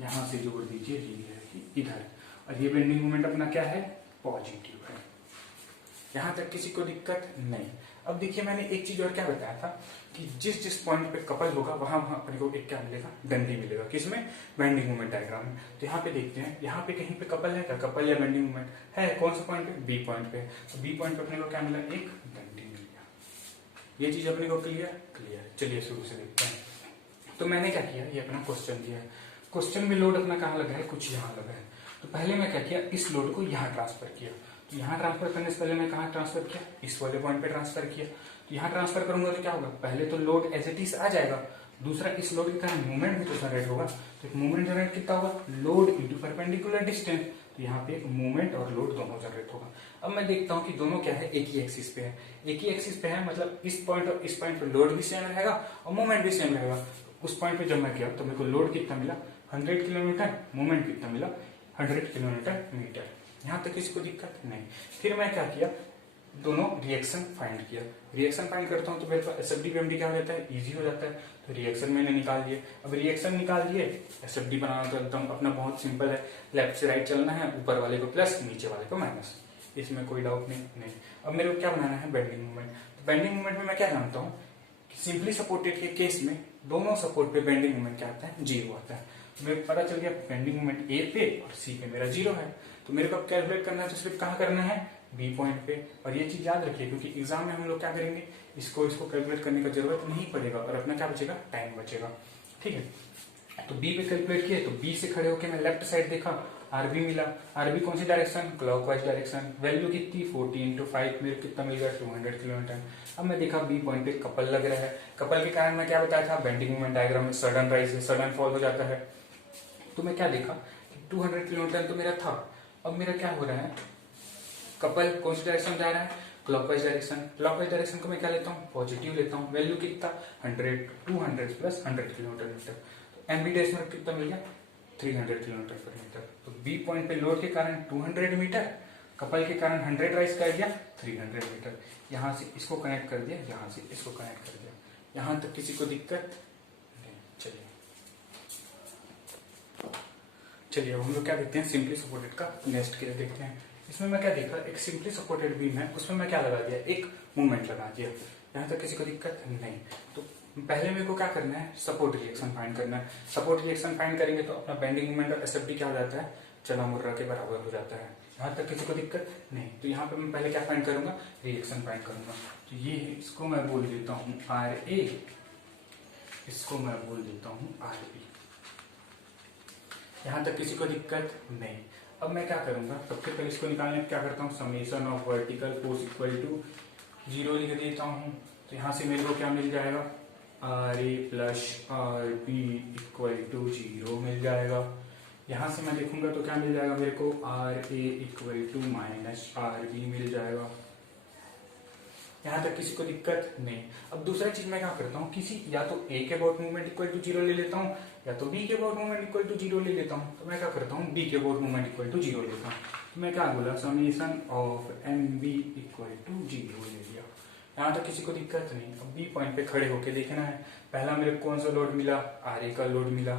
यहां से जोड़ दीजिए लीनियरली इधर, और ये बेंडिंग मोमेंट अपना क्या है, पॉजिटिव है। यहां तक किसी को दिक्कत नहीं। अब देखिए, मैंने एक चीज और क्या बताया था कि जिस जिस पॉइंट पे कपल होगा वहां वहां अपने को एक क्या मिलेगा, डंडी मिलेगा। किसमें, बेंडिंग मोमेंट डायग्राम में। तो यहाँ पे देखते हैं, यहाँ पे कहीं पे कपल है क्या, कपल या बेंडिंग मोमेंट है, कौन सा पॉइंट पे, बी पॉइंट पे। तो बी पॉइंट पे अपने को क्या मिला, एक डंडी मिल गया। ये चीज अपने को क्लियर। चलिए शुरू से देखते हैं। तो मैंने क्या किया, ये अपना क्वेश्चन दिया है। क्वेश्चन में लोड अपना कहाँ लगा है, कुछ यहाँ लगा है। तो पहले मैं क्या किया, इस लोड को यहाँ ट्रांसफर किया। तो यहाँ ट्रांसफर करने से पहले मैं कहाँ ट्रांसफर किया, इस वाले पॉइंट पे ट्रांसफर किया। तो यहाँ ट्रांसफर करूंगा तो क्या होगा, पहले तो लोड एज इट इज आ जाएगा, दूसरा इस लोड के कारण मूवमेंट भी तो जनरेट होगा। तो मूवमेंट जनरेट कितना होगा, लोड इंटू परपेंडिकुलर डिस्टेंस। तो यहाँ पे एक मूवमेंट और लोड दोनों जनरेट होगा। अब मैं देखता हूँ कि दोनों क्या है, एक ही एक्सिस पे है। एक ही एक्सिस पे है मतलब इस पॉइंट और इस पॉइंट पे लोड भी सेम रहेगा और मूवमेंट भी सेम रहेगा। उस पॉइंट पे जब मैं किया तो मेरे को लोड कितना मिला, 100 किलोमीटर, मूवमेंट कितना मिला, 100 किलोमीटर मीटर। यहाँ तक किसी को दिक्कत नहीं। फिर मैं क्या किया, दोनों रिएक्शन फाइंड किया। रिएक्शन फाइंड करता हूँ तो मेरे पास एसएफडी बीएमडी क्या हो जाता है, इजी हो जाता है। तो रिएक्शन मैंने निकाल दिए। अब रिएक्शन निकाल दिए, एसएफडी बनाना तो एकदम अपना बहुत सिंपल है, लेफ्ट से राइट चलना है, ऊपर वाले को प्लस, नीचे वाले को माइनस, इसमें कोई डाउट नहीं। अब मेरे को क्या बनाना है, बेंडिंग मोमेंट। तो बेंडिंग मोमेंट में मैं क्या जानता हूँ, सिंपली सपोर्टेड के केस में दोनों सपोर्ट पे बेंडिंग मोमेंट क्या आता है, जीरो आता है। तो मेरे को पता चल गया बेंडिंग मोमेंट ए पे और सी पे मेरा जीरो है। तो मेरे को अब कैलकुलेट करना है तो सिर्फ कहाँ करना है, बी पॉइंट पे। और ये चीज याद रखिए क्योंकि एग्जाम में हम लोग क्या करेंगे, इसको कैलकुलेट करने का जरूरत नहीं पड़ेगा और अपना क्या बचेगा, टाइम बचेगा। ठीक है, तो बी पे कैलकुलेट किए तो बी से खड़े होकर मैं लेफ्ट साइड देखा आरबी मिला, आरबी कौन सी डायरेक्शन, क्लॉकवाइज डायरेक्शन, वैल्यू कितनी 40 इंटू 5 मेरे कितना मिल गया 200 किलोमीटर। अब मैं देखा बी पॉइंट पे कपल लग रहा है, कपल के कारण मैं क्या बताया था, बेंडिंग मोमेंट डायग्राम में सडन राइज है, सडन फॉल हो जाता है। तो मैं क्या देखा 200 किलोमीटर तो मेरा था, अब मेरा क्या हो रहा है, कपल कौन सी डायरेक्शन जा रहा है, क्लॉकवाइज डायरेक्शन। क्लॉकवाइज डायरेक्शन को मैं क्या लेता हूँ, पॉजिटिव लेता हूँ। वैल्यू कितना 100, 200 प्लस 100 किलोमीटर मीटर, तो एमबी डेसिमल कितना मिल गया 300 किलोमीटर पर मीटर। तो बी पॉइंट पे लोड के कारण 200 मीटर, कपल के कारण 100 राइज कर दिया 300 मीटर। यहाँ से इसको कनेक्ट कर दिया, यहाँ से इसको कनेक्ट कर दिया, यहाँ तक किसी को दिक्कत नहीं। चलिए अब हम लोग क्या देखते हैं, सिंपली सपोर्टेड का नेक्स्ट केस देखते हैं। इसमें मैं क्या देखा, एक सिंपली सपोर्टेड बीम है, उसमें मैं क्या लगा दिया, एक मूवमेंट लगा दिया, यहाँ तक किसी को दिक्कत नहीं। तो पहले मेरे को क्या करना है, सपोर्ट रिएक्शन फाइंड करना है। सपोर्ट रिएक्शन फाइंड करेंगे तो अपना बेंडिंग मोमेंट और एसएफडी क्या हो जाता है, चला मुर्रा के बराबर हो जाता है। यहाँ तक किसी को दिक्कत नहीं। तो यहाँ पे मैं पहले क्या फाइंड करूंगा, रिएक्शन फाइंड करूंगा। तो ये इसको मैं बोल देता हूँ RA, इसको मैं बोल देता हूँ RB। यहाँ तक किसी को दिक्कत नहीं। अब मैं क्या करूंगा, सबसे पहले इसको निकालने क्या करता हूँ, summation of vertical force equal to 0 लिख देता हूँ। तो यहाँ से मेरे को क्या मिल जाएगा, RA plus RB equal to 0 मिल जाएगा। यहाँ से मैं देखूंगा तो क्या मिल जाएगा मेरे को, RA equal to minus RB मिल जाएगा। यहाँ तक किसी को दिक्कत नहीं। अब दूसरा चीज मैं क्या करता हूँ, किसी या तो A के अबाउट मूवमेंट इक्वल टू 0 ले लेता हूँ, या तो B के अबाउट मूवमेंट इक्वल टू 0 ले लेता हूँ। तो मैं क्या करता हूँ, B के अबाउट मूवमेंट इक्वल टू 0 लेता हूँ। तो मैं क्या बोला, summation of MB equal to 0 ले लिया। यहाँ तक किसी को दिक्कत नहीं। अब B पॉइंट पे खड़े होके देखना है, पहला मेरे को कौन सा लोड मिला, RA का लोड मिला।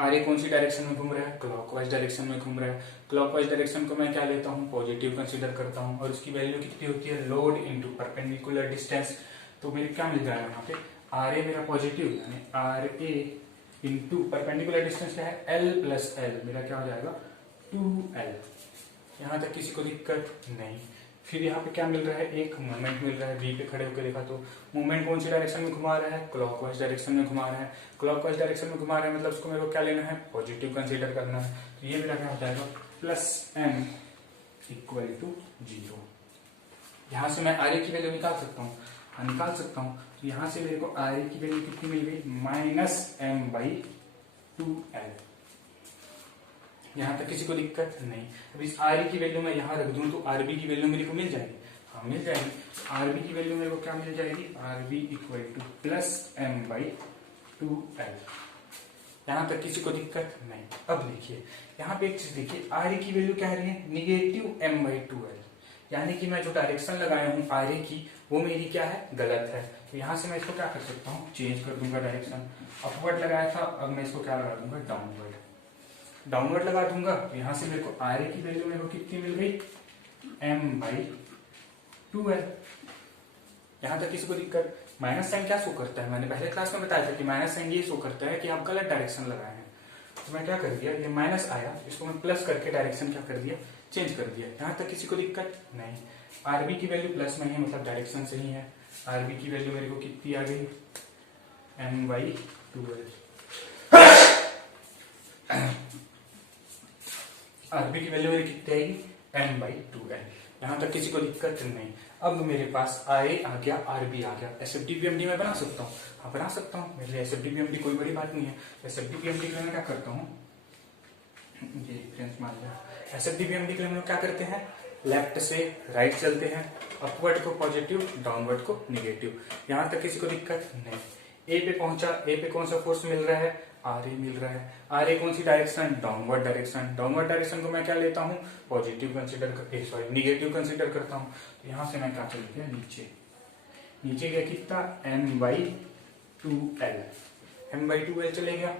RA कौन सी डायरेक्शन में घूम रहा है, क्लॉकवाइज डायरेक्शन में घूम रहा है। क्लॉकवाइज डायरेक्शन को मैं क्या लेता हूँ, पॉजिटिव कंसीडर करता हूँ, और उसकी वैल्यू कितनी होती है, लोड इनटू परपेंडिकुलर डिस्टेंस। तो मेरे क्या मिल जाएगा यहाँ पे, RA मेरा पॉजिटिव यानी RA इनटू परपेंडिकुलर डिस्टेंस क्या है, L प्लस L, मेरा क्या हो जाएगा 2L। यहाँ तक किसी को दिक्कत नहीं। फिर यहाँ पे क्या मिल रहा है, एक मोमेंट मिल रहा है। बी पे खड़े होकर देखा तो मोमेंट कौन सी डायरेक्शन में घुमा रहा है, क्लॉकवाइज डायरेक्शन में घुमा रहा है। क्लॉकवाइज डायरेक्शन में घुमा रहा है मतलब उसको मेरे को क्या लेना है, पॉजिटिव कंसीडर करना है। तो ये मेरा क्या हो जाएगा, प्लस M इक्वल टू 0। यहाँ से मैं RA की वैल्यू निकाल सकता हूँ, निकाल सकता हूँ। तो यहाँ से मेरे को RA की वैल्यू कितनी मिल गई, माइनस M/2L। यहाँ तक किसी को दिक्कत नहीं। अब इस RA की वैल्यू मैं यहाँ रख दूं तो RB की वैल्यू मेरे को मिल जाएगी, हाँ मिल जाएगी। RB की वैल्यू मेरे को क्या मिल जाएगी, RB equal two plus M/2L। यहाँ तक किसी को दिक्कत नहीं। अब देखिए यहाँ पे एक चीज देखिए, RA की वैल्यू क्या है, निगेटिव M/2L, यानी कि मैं जो डायरेक्शन लगाया हूँ RA की वो मेरी क्या है, गलत है। तो यहाँ से मैं इसको क्या कर सकता हूँ, चेंज कर दूंगा डायरेक्शन। अपवर्ड लगाया था, अब मैं इसको क्या लगा दूंगा, डाउनवर्ड। डाउनवर्ड लगा दूंगा। तो यहाँ से मेरे को RA की वैल्यू मेरे को कितनी मिल गई, M/2L। यहाँ तक किसी को दिक्कत, माइनस साइन क्या शो करता है, मैंने पहले क्लास में बताया था कि माइनस साइन ये शो करता है कि आप गलत डायरेक्शन लगाए हैं। तो मैं क्या कर दिया, ये माइनस आया, इसको मैं प्लस करके डायरेक्शन क्या कर दिया, चेंज कर दिया। यहाँ तक किसी को दिक्कत नहीं। RB की वैल्यू प्लस में है मतलब डायरेक्शन सही है। RB की वैल्यू मेरे को कितनी आ गई, M/2L। RB की वैल्यू मेरी कितनी आएगी, M/2L। यहाँ तक किसी को दिक्कत नहीं। अब मेरे पास RA आ गया, RB आ गया। SFD PMD मैं बना सकता हूँ, हाँ बना सकता हूँ। मेरे लिए SFD PMD कोई बड़ी बात नहीं है। SFD PMD के लिए मैं क्या करता हूँ, ये रेफरेंस मान लिया। SFD PMD के लिए हम लोग क्या करते हैं, लेफ्ट से राइट चलते हैं, अपवर्ड को पॉजिटिव, डाउनवर्ड को निगेटिव। यहाँ तक किसी को दिक्कत नहीं। ए पे पहुंचा, ए पे कौन सा फोर्स मिल रहा है, RA मिल रहा है। RA कौन सी direction, downward direction. Downward direction को मैं क्या लेता हूँ, पॉजिटिव कंसीडर कर, सॉरी निगेटिव कंसीडर करता हूँ। तो यहाँ से मैं क्या चल गया, नीचे, नीचे गया कितना, M/2L, M/2L चले गया।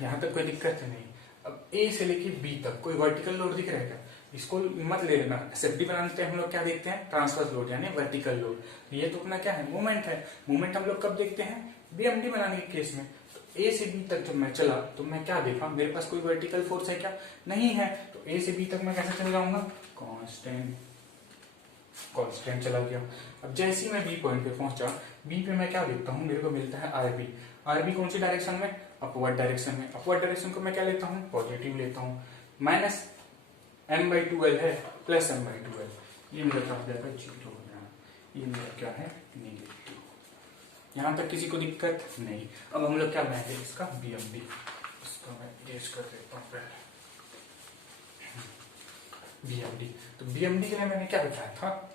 यहाँ तक कोई दिक्कत नहीं। अब A से लेके B तक कोई वर्टिकल लोड दिख रहा है क्या, इसको मत ले लेना। SFD बनाते हैं हम लोग क्या देखते हैं, ट्रांसवर्स लोड यानी वर्टिकल लोड। ये तो अपना क्या है, मूवमेंट है। मूवमेंट हम लोग कब देखते हैं, BMD बनाने के केस में। तो A से B तक जब मैं चला तो मैं क्या देखा, मेरे पास कोई वर्टिकल फोर्स है क्या, नहीं है। तो A से B तक मैं कैसे चल जाऊंगा, कांस्टेंट, कांस्टेंट चला गया। अब जैसे ही मैं B पॉइंट पे पहुंचा, B पे मैं क्या देखता हूँ, मेरे को मिलता है RB। RB कौन सी डायरेक्शन में, अपवर्ड डायरेक्शन में। अपवर्ड डायरेक्शन को मैं क्या लेता हूँ, पॉजिटिव लेता हूँ। माइनस m/2l है प्लस m/2l, ये मेरा क्या हो जाएगा 0 हो जाएगा, ये मेरा क्या है नेगेटिव। यहाँ तक किसी को दिक्कत नहीं। अब हम लोग क्या बनाएंगे इसका BMD, इसका मैं इरेज कर देता हूँ पहले। BMD, तो BMD के लिए मैंने क्या बताया था,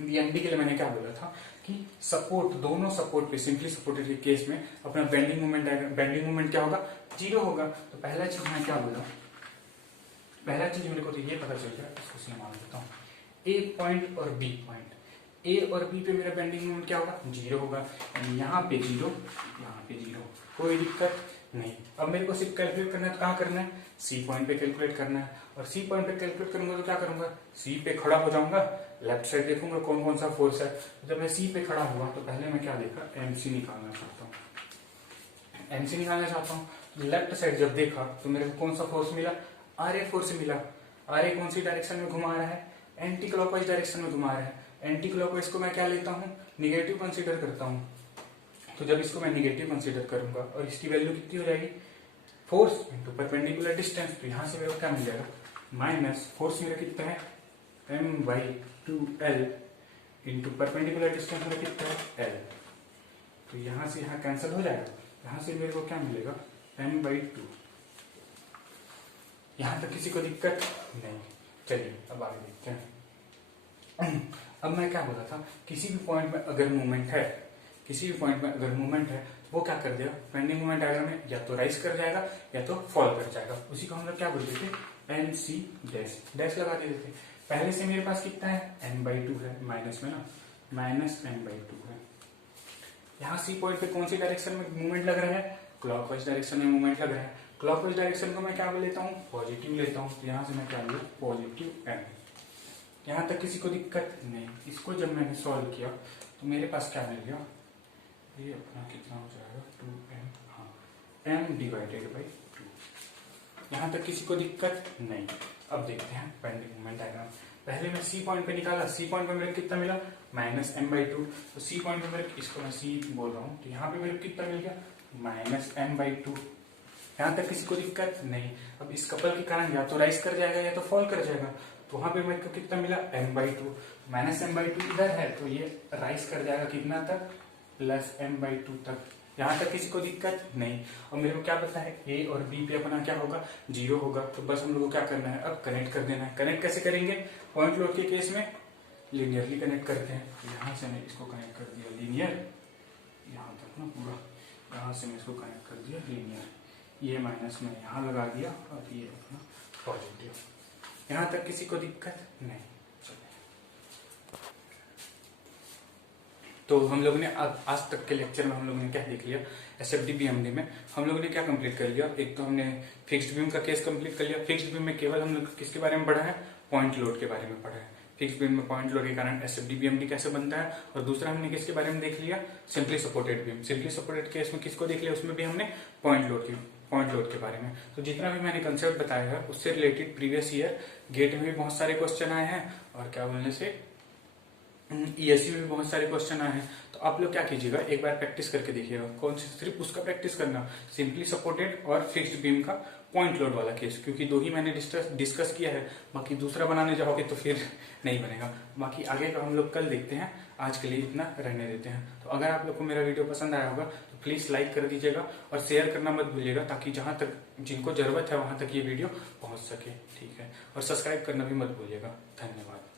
BMD के लिए मैंने क्या बोला था कि सपोर्ट, दोनों सपोर्ट पे सिंपली सपोर्टेड के केस में अपना बेंडिंग मोमेंट क्या होगा 0 होगा। तो पहला चीज मैं क्या बोला, पहला चीज मेरे को तो ये पता चल गया, इसको सी मान लेता हूँ, A पॉइंट और B पॉइंट, A और B पे मेरा बेंडिंग मोमेंट क्या होगा 0 होगा, यहाँ पे 0, यहाँ पे 0, कोई दिक्कत नहीं। अब मेरे को सिर्फ कैलकुलेट करना है, तो कहाँ करना है C पॉइंट पे कैलकुलेट करना है, और C पॉइंट पे कैलकुलेट करूंगा तो क्या करूंगा C पे खड़ा हो जाऊंगा, लेफ्ट साइड देखूंगा कौन कौन सा फोर्स है। जब मैं C पे खड़ा हुआ तो पहले मैं क्या देखा MC निकालना चाहता हूँ, MC निकालना चाहता हूँ। लेफ्ट साइड जब देखा तो मेरे को कौन सा फोर्स मिला, RA फोर्स मिला। RA कौन सी डायरेक्शन में घुमा रहा है, एंटी क्लॉकवाइज डायरेक्शन में घुमा रहा है। एंटी क्लॉकवाइज को मैं क्या लेता हूँ निगेटिव कंसीडर करता हूँ। तो जब इसको मैं निगेटिव कंसीडर करूंगा और इसकी वैल्यू कितनी हो जाएगी, फोर्स इंटू परपेंडिकुलर डिस्टेंस, तो यहाँ से मेरे को क्या मिल जाएगा माइनस फोर्स मेरा कितना है m/2l इंटू परपेंडिकुलर डिस्टेंस मेरा कितना है l। तो यहाँ से यहाँ कैंसिल हो जाएगा, यहाँ से मेरे को क्या मिलेगा m/2। यहाँ तक किसी को दिक्कत नहीं। चलिए अब आगे देखते हैं। अब मैं क्या बोला था, किसी भी पॉइंट में अगर मूवमेंट है, किसी भी पॉइंट में अगर मूवमेंट है तो वो क्या कर देगा बेंडिंग मोमेंट डायग्राम में या तो राइज कर जाएगा या तो फॉल कर जाएगा। उसी को हम लोग क्या बोलते थे MC डैश, डैश लगा देते थे। पहले से मेरे पास कितना है m/2 है, माइनस में ना, माइनस m/2 है। यहाँ C पॉइंट पे कौन सी डायरेक्शन में मूवमेंट लग रहा है, क्लॉकवाइज डायरेक्शन में मूवमेंट लग रहा है। क्लॉकवाइज डायरेक्शन को मैं क्या लेता हूँ पॉजिटिव लेता हूँ, तो यहाँ से मैं क्या लूँ पॉजिटिव m। यहाँ तक किसी को दिक्कत नहीं। इसको जब मैंने सॉल्व किया तो मेरे पास क्या मिल गया, ये अपना कितना हो जाएगा 2m, हाँ m/2। यहाँ तक किसी को दिक्कत नहीं। अब देखते हैं बेंडिंग मोमेंट डायग्राम। पहले मैं C पॉइंट पे निकाला, C पॉइंट पे मेरे कितना मिला माइनस m/2। तो C पॉइंट पे मेरे, इसको मैं C बोल रहा हूँ, तो यहाँ पे मेरे कितना मिल गया माइनस m/2। यहाँ तक किसी को दिक्कत नहीं। अब इस कपल के कारण या तो राइज कर जाएगा या तो फॉल कर जाएगा, तो वहां पे मेरे को कितना मिला m/2, माइनस m/2 इधर है तो ये राइज कर जाएगा कितना तक प्लस m/2 तक। यहाँ तक किसी को दिक्कत नहीं। और मेरे को क्या पता है A और B पे अपना क्या होगा 0 होगा, तो बस हम लोग को क्या करना है अब कनेक्ट कर देना है। कनेक्ट कैसे करेंगे, पॉइंट लोड के केस में लीनियरली कनेक्ट करते हैं। यहाँ से मैं इसको कनेक्ट कर दिया लीनियर, यहाँ तक ना पूरा, यहाँ से मैं इसको कनेक्ट कर दिया लीनियर, ये माइनस में यहाँ लगा दिया और ये अपना पॉजिटिव। यहाँ तक किसी को दिक्कत नहीं। तो हम लोग ने आज तक के लेक्चर में हम लोग ने क्या देख लिया, SFD BMD में हम लोगों ने क्या कंप्लीट कर लिया। एक तो हमने फिक्स्ड बीम का केस कंप्लीट कर लिया। फिक्स्ड बीम में केवल हम लोग किसके बारे में पढ़ा है, पॉइंट लोड के बारे में पढ़ा है। फिक्स्ड बीम में पॉइंट लोड के कारण SFD BMD कैसे बनता है। और दूसरा हमने किसके बारे में देख लिया, simply supported beam. Simply supported case में किसको देख लिया, उसमें भी हमने पॉइंट लोड के बारे में। तो जितना भी मैंने कंसेप्ट बताया है उससे रिलेटेड प्रीवियस ईयर गेट में भी बहुत सारे क्वेश्चन आए हैं और क्या बोलने से ESE में भी बहुत सारे क्वेश्चन आए हैं। तो आप लोग क्या कीजिएगा, एक बार प्रैक्टिस करके देखिएगा। कौन सी, सिर्फ उसका प्रैक्टिस करना, सिंपली सपोर्टेड और फिक्स्ड बीम का पॉइंट लोड वाला केस, क्योंकि दो ही मैंने डिस्कस किया है। बाकी दूसरा बनाने जाओगे तो फिर नहीं बनेगा। बाकी आगे का हम लोग कल देखते हैं, आज के लिए इतना रहने देते हैं। तो अगर आप लोग को मेरा वीडियो पसंद आया होगा तो प्लीज लाइक कर दीजिएगा और शेयर करना मत भूलिएगा, ताकि जहां तक जिनको जरूरत है वहां तक ये वीडियो पहुंच सके, ठीक है। और सब्सक्राइब करना भी मत भूलिएगा। धन्यवाद।